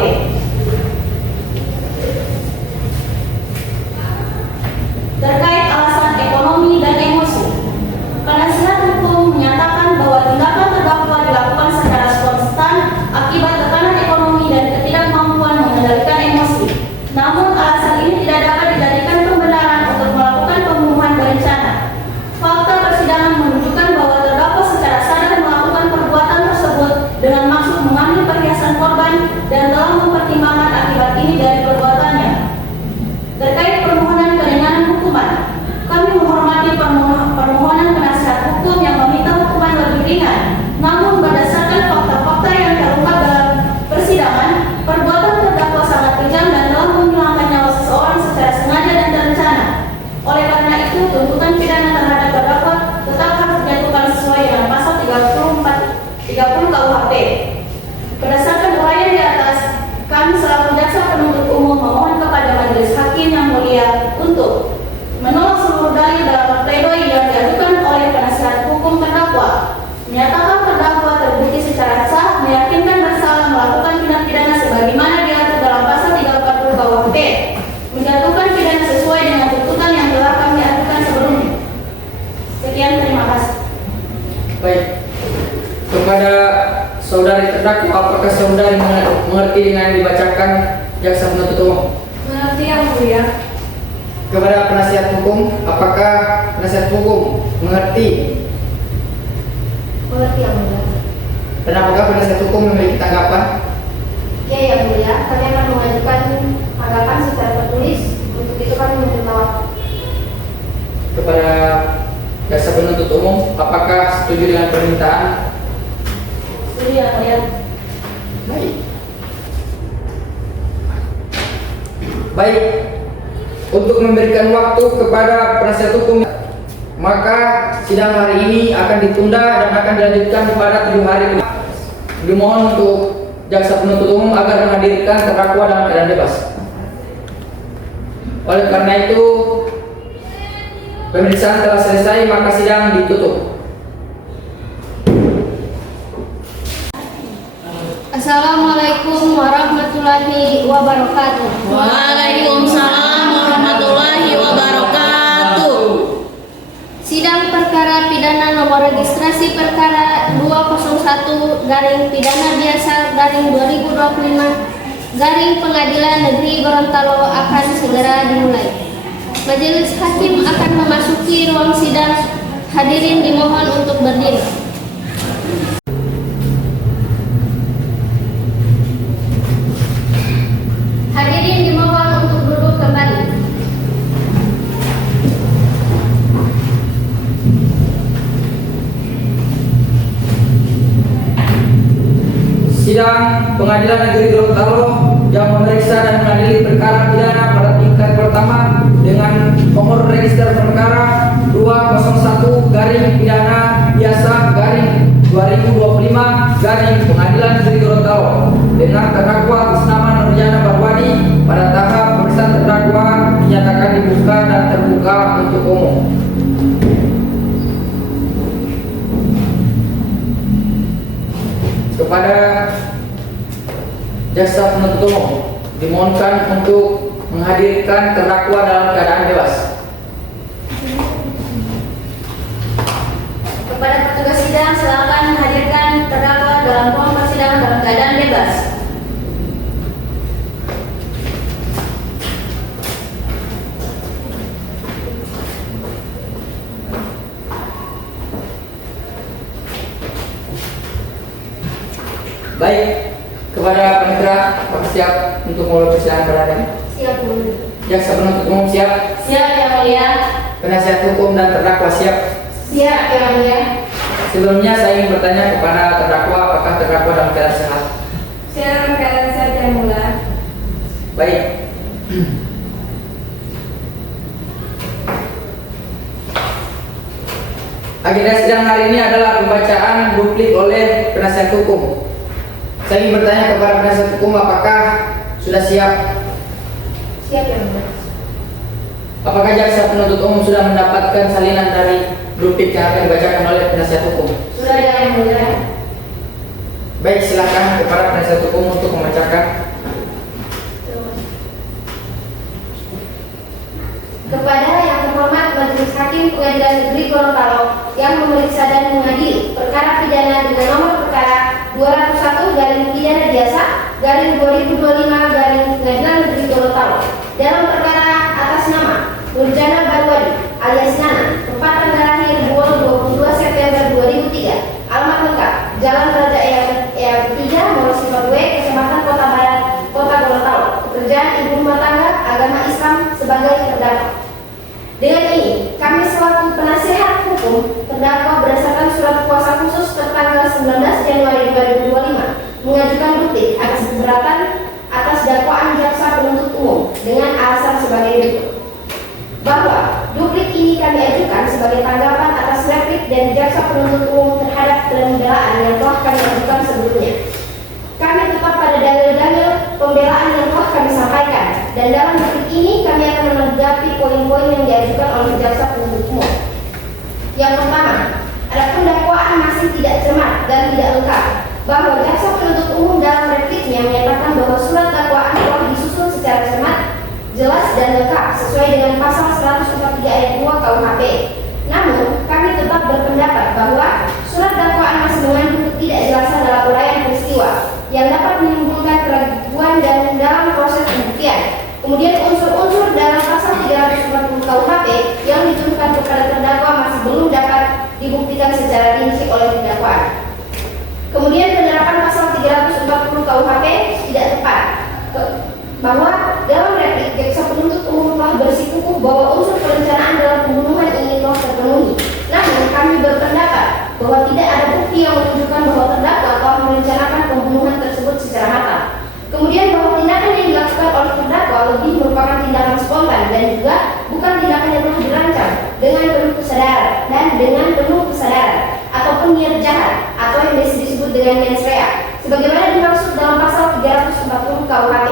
Terkait alasan ekonomi dan emosi, penasihat hukum menyatakan bahwa tindakan terdakwa dilakukan secara spontan akibat tekanan ekonomi dan ketidakmampuan mengendalikan emosi. Namun alasan ini tidak dapat dijadikan pembenaran untuk melakukan pembunuhan berencana. Fakta persidangan menunjukkan bahwa terdakwa secara sadar melakukan perbuatan tersebut dengan maksud mengambil perhiasan korban dan telah mempertimbangkan akibat ini dari perbuatannya. Terkait permohonan keringanan hukuman, kami menghormati permohonan penasihat hukum yang meminta hukuman lebih ringan. Namun berdasarkan fakta-fakta yang terungkap dalam persidangan, perbuatan terdakwa sangat kejam dan telah menghilangkan nyawa seseorang secara sengaja dan terencana. Oleh karena itu, tuntutan pidana terhadap terdakwa tetap harus dijatuhkan sesuai dengan pasal 30 KUHP. Berdasarkan uraian di atas, kami selaku jaksa penuntut umum memohon kepada Majelis Hakim yang mulia untuk menolak seluruh dalil dalam pledoi yang diajukan oleh penasihat hukum terdakwa, menyatakan terdakwa terbukti secara sah meyakinkan bersalah melakukan tindak pidana sebagaimana diatur dalam pasal 340 KUHP, menjatuhkan pidana sesuai dengan tuntutan yang telah kami ajukan sebelumnya. Sekian, terima kasih. Baik, kepada saudari terdakwa, apakah saudari mengerti dengan yang dibacakan jaksa penuntut umum? Mengerti yang mulia. Kepada penasihat hukum, apakah penasihat hukum mengerti? Mengerti yang mulia. Dan apakah penasihat hukum memiliki tanggapan? Ya yang mulia, kami akan mengajukan tanggapan secara tertulis. Untuk itu kami meminta waktu. Kepada jaksa penuntut umum, apakah setuju dengan permintaan? Setuju yang mulia. Baik. Baik. Untuk memberikan waktu kepada penasihat hukum, maka sidang hari ini akan ditunda dan akan dilanjutkan pada 7 hari. Dimohon untuk jaksa penuntut umum agar menghadirkan terdakwa dalam keadaan bebas. Oleh karena itu, pemeriksaan telah selesai, maka sidang ditutup. Assalamualaikum warahmatullahi warahmatullahi wabarakatuh. Waalaikumsalam warahmatullahi wabarakatuh. Sidang perkara pidana nomor registrasi perkara 201 garing pidana biasa garing 2025 garing Pengadilan Negeri Gorontalo akan segera dimulai. Majelis Hakim akan memasuki ruang sidang. Hadirin dimohon untuk berdiri. Hadirin dimohon untuk duduk kembali. Sidang Pengadilan Negeri Gorontalo yang memeriksa dan mengadili perkara pidana pada tingkat pertama dengan nomor register perkara 201 garing pidana biasa garing 2025 garing Pengadilan Negeri Gorontalo dengan terdakwa atas nama Nurjana Barwadi pada tahap pemeriksaan terdakwa dinyatakan dibuka dan terbuka untuk umum. Kepada jaksa penuntut umum dimohonkan untuk menghadirkan terdakwa dalam keadaan bebas. Kepada petugas sidang, silakan menghadirkan terdakwa dalam ruang persidangan dalam keadaan bebas. Baik, kepada panitera, apakah siap untuk mulai persidangan pada hari ini? Siap, Bu. Jaksa penuntut umum siap, Siap, Yang Mulia. penasihat hukum dan terdakwa siap. Siap, Yang Mulia. Sebelumnya saya ingin bertanya kepada terdakwa, apakah terdakwa dalam keadaan sehat? Saya dalam keadaan sehat Yang Mulia. Baik. Agenda sidang hari ini adalah pembacaan duplik oleh penasihat hukum. Saya ingin bertanya kepada penasihat hukum, apakah sudah siap? Siap, Yang Mulia. Apakah jaksa penuntut umum sudah mendapatkan salinan dari duplik yang akan dibacakan oleh penasihat hukum? Sudah, Yang Mulia. Baik, silakan kepada penasihat hukum untuk membacakan. Kepada yang terhormat Majelis Hakim Pengadilan Negeri Gorontalo yang memeriksa dan mengadili perkara pidana dengan nomor perkara 201 garing pidana biasa garing 2025 garing Pengadilan Negeri Gorontalo dalam perkara atas nama Nurjana Barwadi alias Nana, tempat tanggal lahir 22 September 2003, alamat lengkap Jalan Raja Eyang 3, Nomor 52, Kecamatan Kota Barat, Kota Gorontalo, pekerjaan ibu rumah tangga, agama Islam sebagai terdakwa. Dengan ini, kami selaku penasihat hukum terdakwa berdasarkan surat kuasa khusus tertanggal 19 Januari 2025 mengajukan duplik atas keberatan atas dakwaan jaksa penuntut umum dengan alasan sebagai berikut. Bahwa duplik ini kami ajukan sebagai tanggapan atas replik dari jaksa penuntut umum terhadap pembelaan yang telah kami ajukan sebelumnya. Kami tetap pada dalil-dalil pembelaan yang telah kami sampaikan, dan dalam duplik ini kami akan menanggapi poin-poin yang diajukan oleh jaksa penuntut umum. Yang pertama, adapun dakwaan masih tidak cermat dan tidak lengkap, bahwa jaksa penuntut umum dalam repliknya menyatakan bahwa surat dakwaan telah disusun secara cermat, jelas dan lengkap sesuai dengan pasal 143 ayat 2 KUHP. Namun, kami tetap berpendapat bahwa surat dakwaan masih mengandung ketidakjelasan dalam uraian peristiwa yang dapat menimbulkan keraguan dan dalam proses pembuktian. Kemudian unsur-unsur dalam pasal 340 KUHP yang dituduhkan kepada terdakwa masih belum dapat dibuktikan secara rinci oleh terdakwa. Kemudian penerapan pasal 340 KUHP tidak tepat, bahwa dalam replik jaksa penuntut umum telah bersikukuh bahwa unsur perencanaan dalam pembunuhan ini telah terpenuhi. Namun kami berpendapat bahwa tidak ada bukti yang menunjukkan bahwa terdakwa telah merencanakan pembunuhan tersebut secara matang. Kemudian bahwa tindakan yang dilakukan oleh terdakwa lebih merupakan tindakan spontan dan juga bukan tindakan yang telah dirancang dengan penuh kesadaran ataupun niat jahat atau yang biasa disebut dengan mens rea sebagaimana dimaksud dalam pasal 340 KUHP.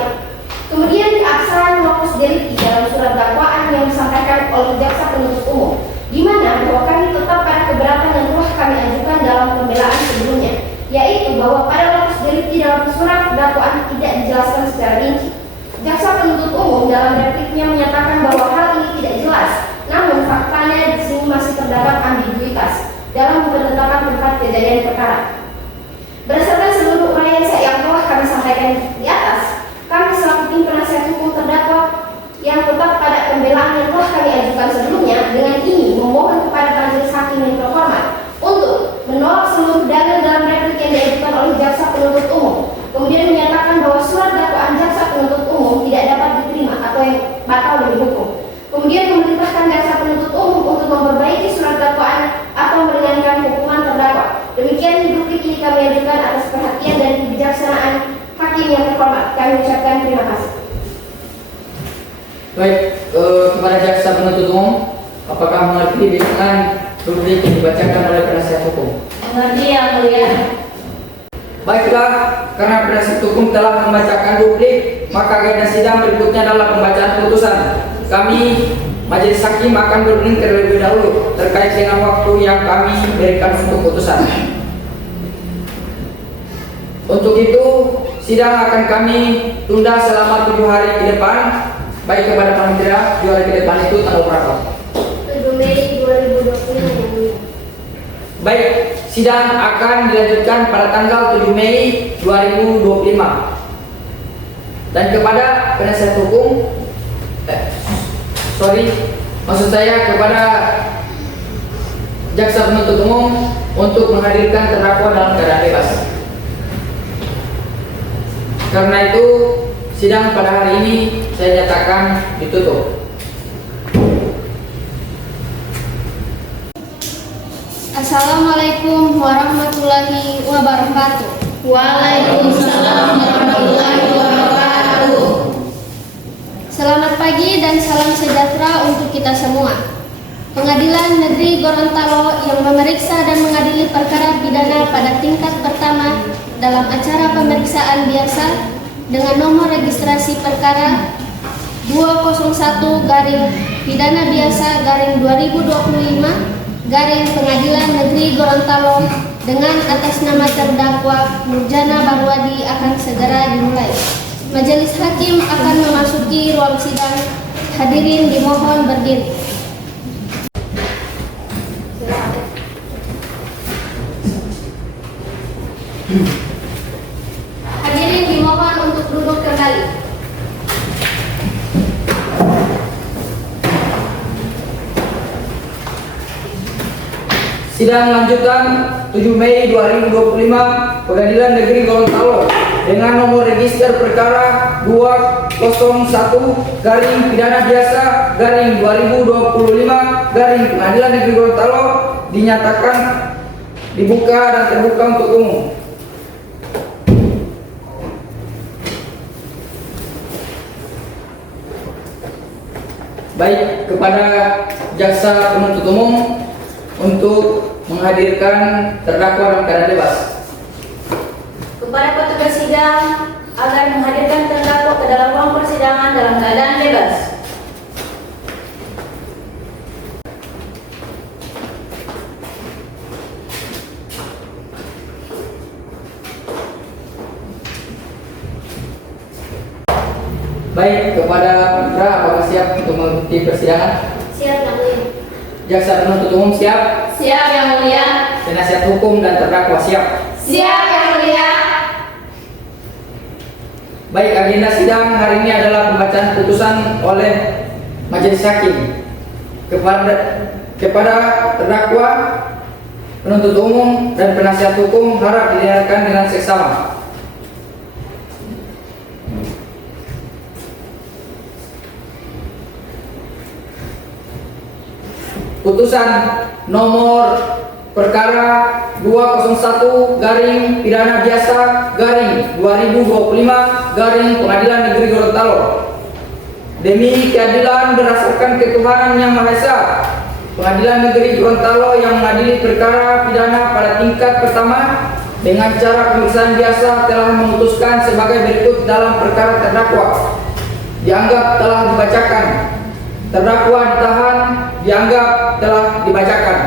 Kemudian keabsahan lokus delicti dalam surat dakwaan yang disampaikan oleh jaksa penuntut umum, di mana bahwa kami tetap pada keberatan yang telah kami ajukan dalam pembelaan sebelumnya, yaitu bahwa pada lokus delicti dalam surat dakwaan tidak dijelaskan secara umum dalam repliknya menyatakan bahwa hal ini tidak jelas, namun faktanya di sini masih terdapat ambiguitas dalam penetapan tempat kejadian perkara. Berdasarkan seluruh uraian yang telah kami sampaikan di atas, kami selaku tim penasihat hukum terdakwa yang tetap pada pembelaan yang telah kami ajukan sebelumnya, dengan ini memohon kepada majelis hakim yang terhormat untuk menolak seluruh dalil dalam replik yang diajukan oleh jaksa penuntut umum, kemudian menyatakan bahwa surat dakwaan jaksa penuntut umum tidak dapat diterima atau yang batal demi hukum. Kemudian memerintahkan jaksa penuntut umum untuk memperbaiki surat dakwaan atau meringankan hukuman terdakwa. Demikian duplik ini kami ajukan atas perhatian dan kebijaksanaan hakim yang terhormat. Kami ucapkan terima kasih. Baik, kepada jaksa penuntut umum, apakah mengerti dengan duplik yang dibacakan oleh penasihat hukum? Mengerti yang mulia. Baiklah, karena penasihat hukum telah membacakan duplik, maka agenda sidang berikutnya adalah pembacaan putusan. Kami majelis hakim akan berunding terlebih dahulu terkait dengan waktu yang kami berikan untuk putusan. Untuk itu, sidang akan kami tunda selama 7 hari ke depan. Baik kepada panitia, 7 hari ke depan itu tanggal berapa? 7 Mei 2020. Baik, sidang akan dilanjutkan pada tanggal 7 Mei 2025. Dan kepada penasihat hukum, maksud saya kepada jaksa penuntut umum untuk menghadirkan terdakwa dalam keadaan bebas. Karena itu, sidang pada hari ini saya nyatakan ditutup. Assalamualaikum warahmatullahi wabarakatuh. Waalaikumsalam warahmatullahi wabarakatuh. Selamat pagi dan salam sejahtera untuk kita semua. Pengadilan Negeri Gorontalo yang memeriksa dan mengadili perkara pidana pada tingkat pertama dalam acara pemeriksaan biasa dengan nomor registrasi perkara 201 garing pidana biasa garing 2025 garing Pengadilan Negeri Gorontalo dengan atas nama terdakwa Nurjana Barwadi akan segera dimulai. Majelis hakim akan memasuki ruang sidang. Hadirin dimohon berdiri. Hadirin dimohon untuk duduk kembali. Sidang lanjutan 7 Mei 2025 Pengadilan Negeri Gorontalo dengan nomor register perkara 201 garing pidana biasa garing 2025 garing Pengadilan Negeri Gorontalo dinyatakan dibuka dan terbuka untuk umum. Baik, kepada jaksa penuntut umum untuk menghadirkan terdakwa dalam keadaan bebas. Kepada petugas sidang agar menghadirkan terdakwa ke dalam ruang persidangan dalam keadaan bebas. Baik, kepada Putra, apakah siap untuk mengikuti persidangan? Siap, Yang Mulia. Jaksa penuntut umum siap? Siap yang mulia. Penasihat hukum dan terdakwa siap? Siap yang mulia. Baik, agenda sidang hari ini adalah pembacaan putusan oleh majelis hakim kepada terdakwa, penuntut umum dan penasihat hukum harap didengarkan dengan seksama. Putusan nomor perkara 201 garing pidana biasa garing 2025 garing Pengadilan Negeri Gorontalo. Demi keadilan berdasarkan ketuhanan yang Maha Esa, Pengadilan Negeri Gorontalo yang mengadili perkara pidana pada tingkat pertama dengan cara pemeriksaan biasa telah memutuskan sebagai berikut dalam perkara terdakwa. Dianggap telah dibacakan. Terdakwa ditahan, dianggap telah dibacakan.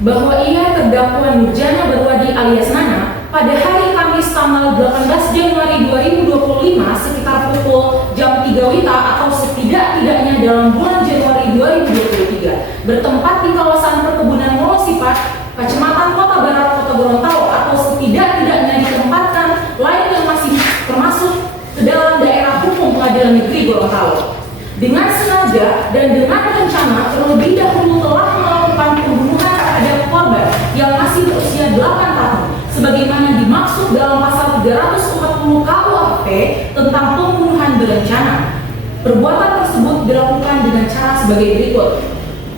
bahwa ia terdakwa Nurjana Barwadi alias Nana pada hari Kamis tanggal 18 Januari 2025 sekitar pukul jam 3 WITA atau setidak-tidaknya dalam bulan Januari 2023 bertempat di kawasan perkebunan Molosipat, Kecamatan Kota Barat, Kota Gorontalo atau setidak-tidaknya ditempatkan lain yang masih termasuk ke dalam daerah hukum Pengadilan Negeri Gorontalo. Dengan sengaja dan dengan rencana terlebih dahulu telah melakukan pembunuhan terhadap korban yang masih berusia 8 tahun sebagaimana dimaksud dalam pasal 340 KUHP tentang pembunuhan berencana. Perbuatan tersebut dilakukan dengan cara sebagai berikut.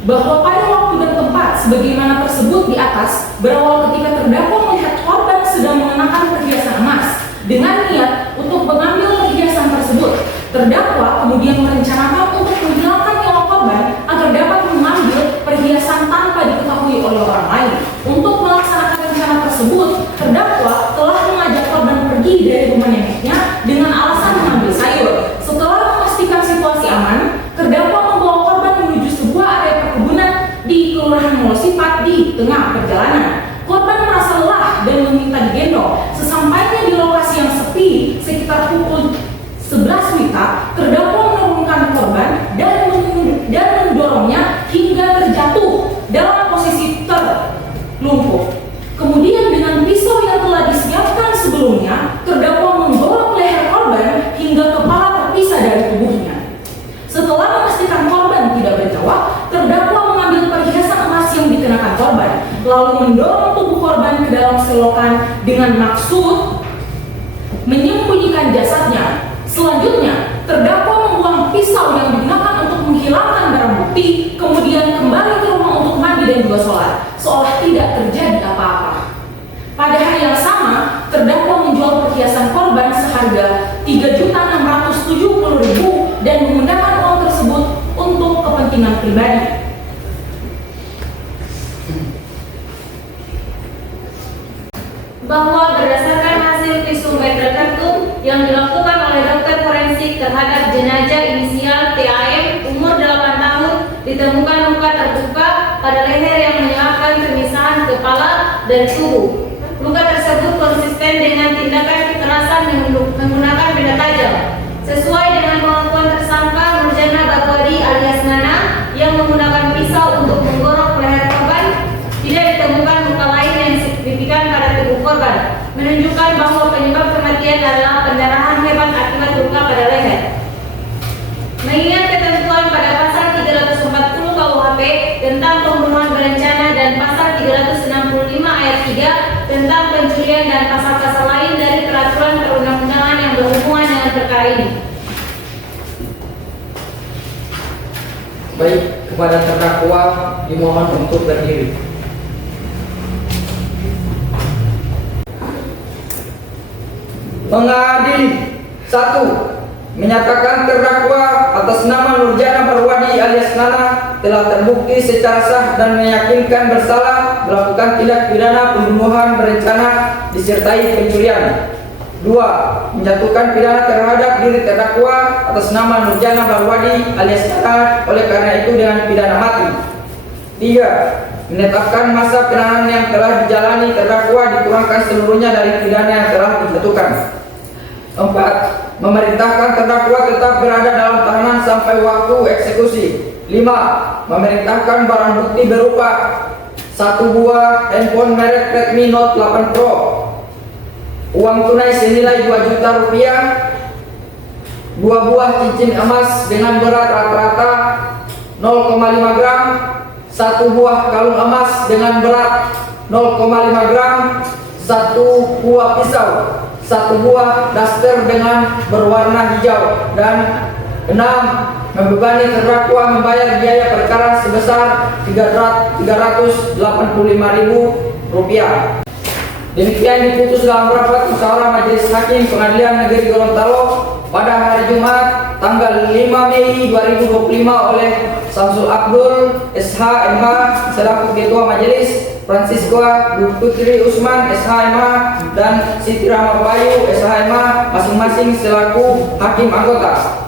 Bahwa pada waktu dan tempat sebagaimana tersebut di atas berawal ketika terdakwa melihat korban sedang mengenakan perhiasan emas dengan niat untuk mengambil perhiasan tersebut. Terdakwa kemudian merencanakan untuk menghilangkan nyawa korban agar dapat mengambil perhiasan tanpa diketahui oleh orang lain. Untuk melaksanakan rencana tersebut, terdakwa telah mengajak korban pergi dari rumah neneknya dengan alasan mengambil sayur. Setelah memastikan situasi aman, terdakwa membawa korban menuju sebuah area perkebunan di Kelurahan Molosipat di tengah perjalanan. Korban merasa lelah dan meminta digendong. Sesampainya di lokasi yang sepi sekitar pukul 11 WITA, terdakwa menurunkan korban dan mendorongnya hingga terjatuh dalam posisi terlungkup. Kemudian dengan pisau yang telah disiapkan sebelumnya, terdakwa menggorok leher korban hingga kepala terpisah dari tubuhnya. Setelah memastikan korban tidak bernyawa, terdakwa mengambil perhiasan emas yang dikenakan korban, lalu mendorong tubuh korban ke dalam selokan dengan maksud menyembunyikan jasadnya. Selanjutnya, terdakwa membuang pisau yang digunakan untuk menghilangkan barang bukti, kemudian kembali ke rumah untuk mandi dan juga sholat, seolah tidak terjadi apa-apa. Pada hari yang sama, terdakwa menjual perhiasan korban seharga Rp3.670.000 dan menggunakan uang tersebut untuk kepentingan pribadi. Bahwa berdasarkan hasil visum et repertum yang dilakukan oleh dokter forensik terhadap jenazah inisial TAM umur 8 tahun ditemukan luka terbuka pada leher yang menyebabkan pemisahan kepala dan tubuh. Luka tersebut konsisten dengan tindakan kekerasan yang menggunakan benda tajam. Sesuai dengan pengakuan tersangka Nurjana Barwadi alias Nana yang menggunakan pisau untuk menggorok leher korban, tidak ditemukan luka lain yang signifikan pada tubuh korban, menunjukkan bahwa penyebab kematian adalah pendarahan hebat akibat luka pada leher. Mengingat ketentuan pada pasal 340 KUHP tentang pembunuhan berencana dan pasal 365 ayat 3 tentang pencurian dan pasal-pasal lain dari peraturan perundang-undangan yang berhubungan dengan perkara ini. Baik, kepada terdakwa dimohon untuk berdiri. Mengadili 1. Menyatakan terdakwa atas nama Nurjana Barwadi alias Nana telah terbukti secara sah dan meyakinkan bersalah melakukan tindak pidana pembunuhan berencana disertai pencurian. 2. Menjatuhkan pidana terhadap diri terdakwa atas nama Nurjana Barwadi alias Nana oleh karena itu dengan pidana mati. 3. Menetapkan masa penahanan yang telah dijalani terdakwa dikurangkan seluruhnya dari pidana yang telah dijatuhkan. 4. Memerintahkan terdakwa tetap berada dalam tahanan sampai waktu eksekusi. 5. Memerintahkan barang bukti berupa 1 buah handphone merek Redmi Note 8 Pro, uang tunai senilai Rp2 juta, 2 buah cincin emas dengan berat rata-rata 0,5 gram, 1 buah kalung emas dengan berat 0,5 gram, 1 buah pisau, 1 buah daster dengan berwarna hijau, dan 6. Membebani terdakwa membayar biaya perkara sebesar Rp385.000. Demikian diputus dalam rapat musyawarah Majelis Hakim Pengadilan Negeri Gorontalo pada hari Jumat tanggal 5 Mei 2025 oleh Samsul Abdul SH.MH selaku Ketua Majelis, Francisca Putri Usman SH.MH dan Siti Rahma Bayu SH.MH masing-masing selaku Hakim Anggota.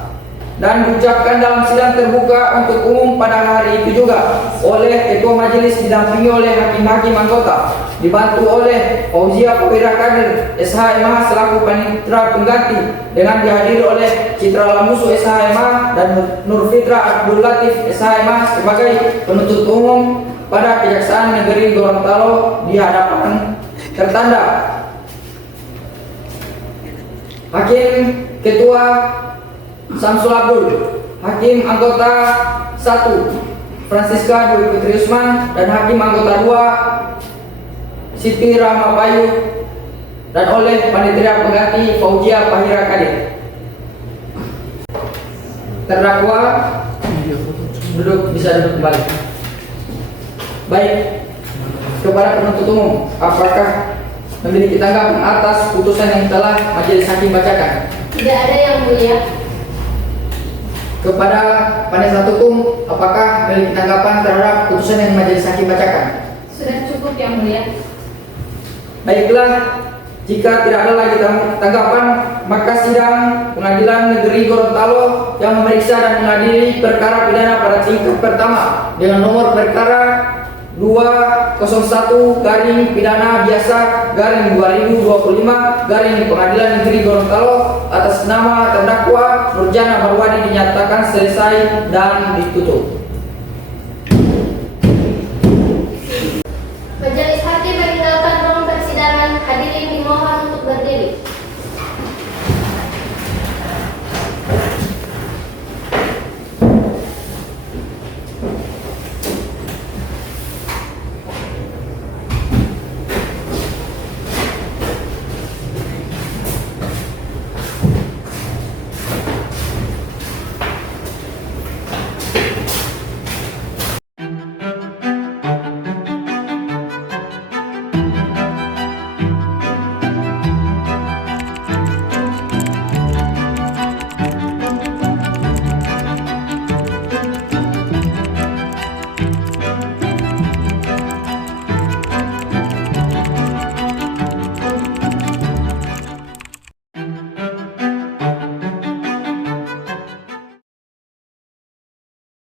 dan diucapkan dalam sidang terbuka untuk umum pada hari itu juga oleh Ketua Majelis didampingi oleh hakim-hakim anggota, dibantu oleh Fauzia Prawira Kadir SHMH selaku panitera pengganti, dengan dihadiri oleh Citra Lamusu SHMH dan Nur Fitra Abdul Latif SHMH sebagai penuntut umum pada Kejaksaan Negeri Gorontalo di hadapan tertanda Hakim Ketua Samsul Abdul, Hakim Anggota 1 Francisca Dwi Putri Usman, dan Hakim Anggota 2 Siti Rahma Bayu, dan oleh Panitia Pengganti Fauzia Prawira Kadir. Terdakwa bisa duduk kembali. Baik, kepada penuntut umum, apakah memiliki tanggapan atas putusan yang telah majelis hakim bacakan? Tidak ada yang mulia. Kepada penasihat hukum, apakah memiliki tanggapan terhadap putusan yang majelis hakim bacakan? Sudah cukup yang mulia. Baiklah, jika tidak ada lagi tanggapan, maka sidang Pengadilan Negeri Gorontalo yang memeriksa dan mengadili perkara pidana pada tingkat pertama dengan nomor perkara 201 garing pidana biasa garing 2025 garing Pengadilan Negeri Gorontalo atas nama terdakwa Nurjana Marwadi dinyatakan selesai dan ditutup.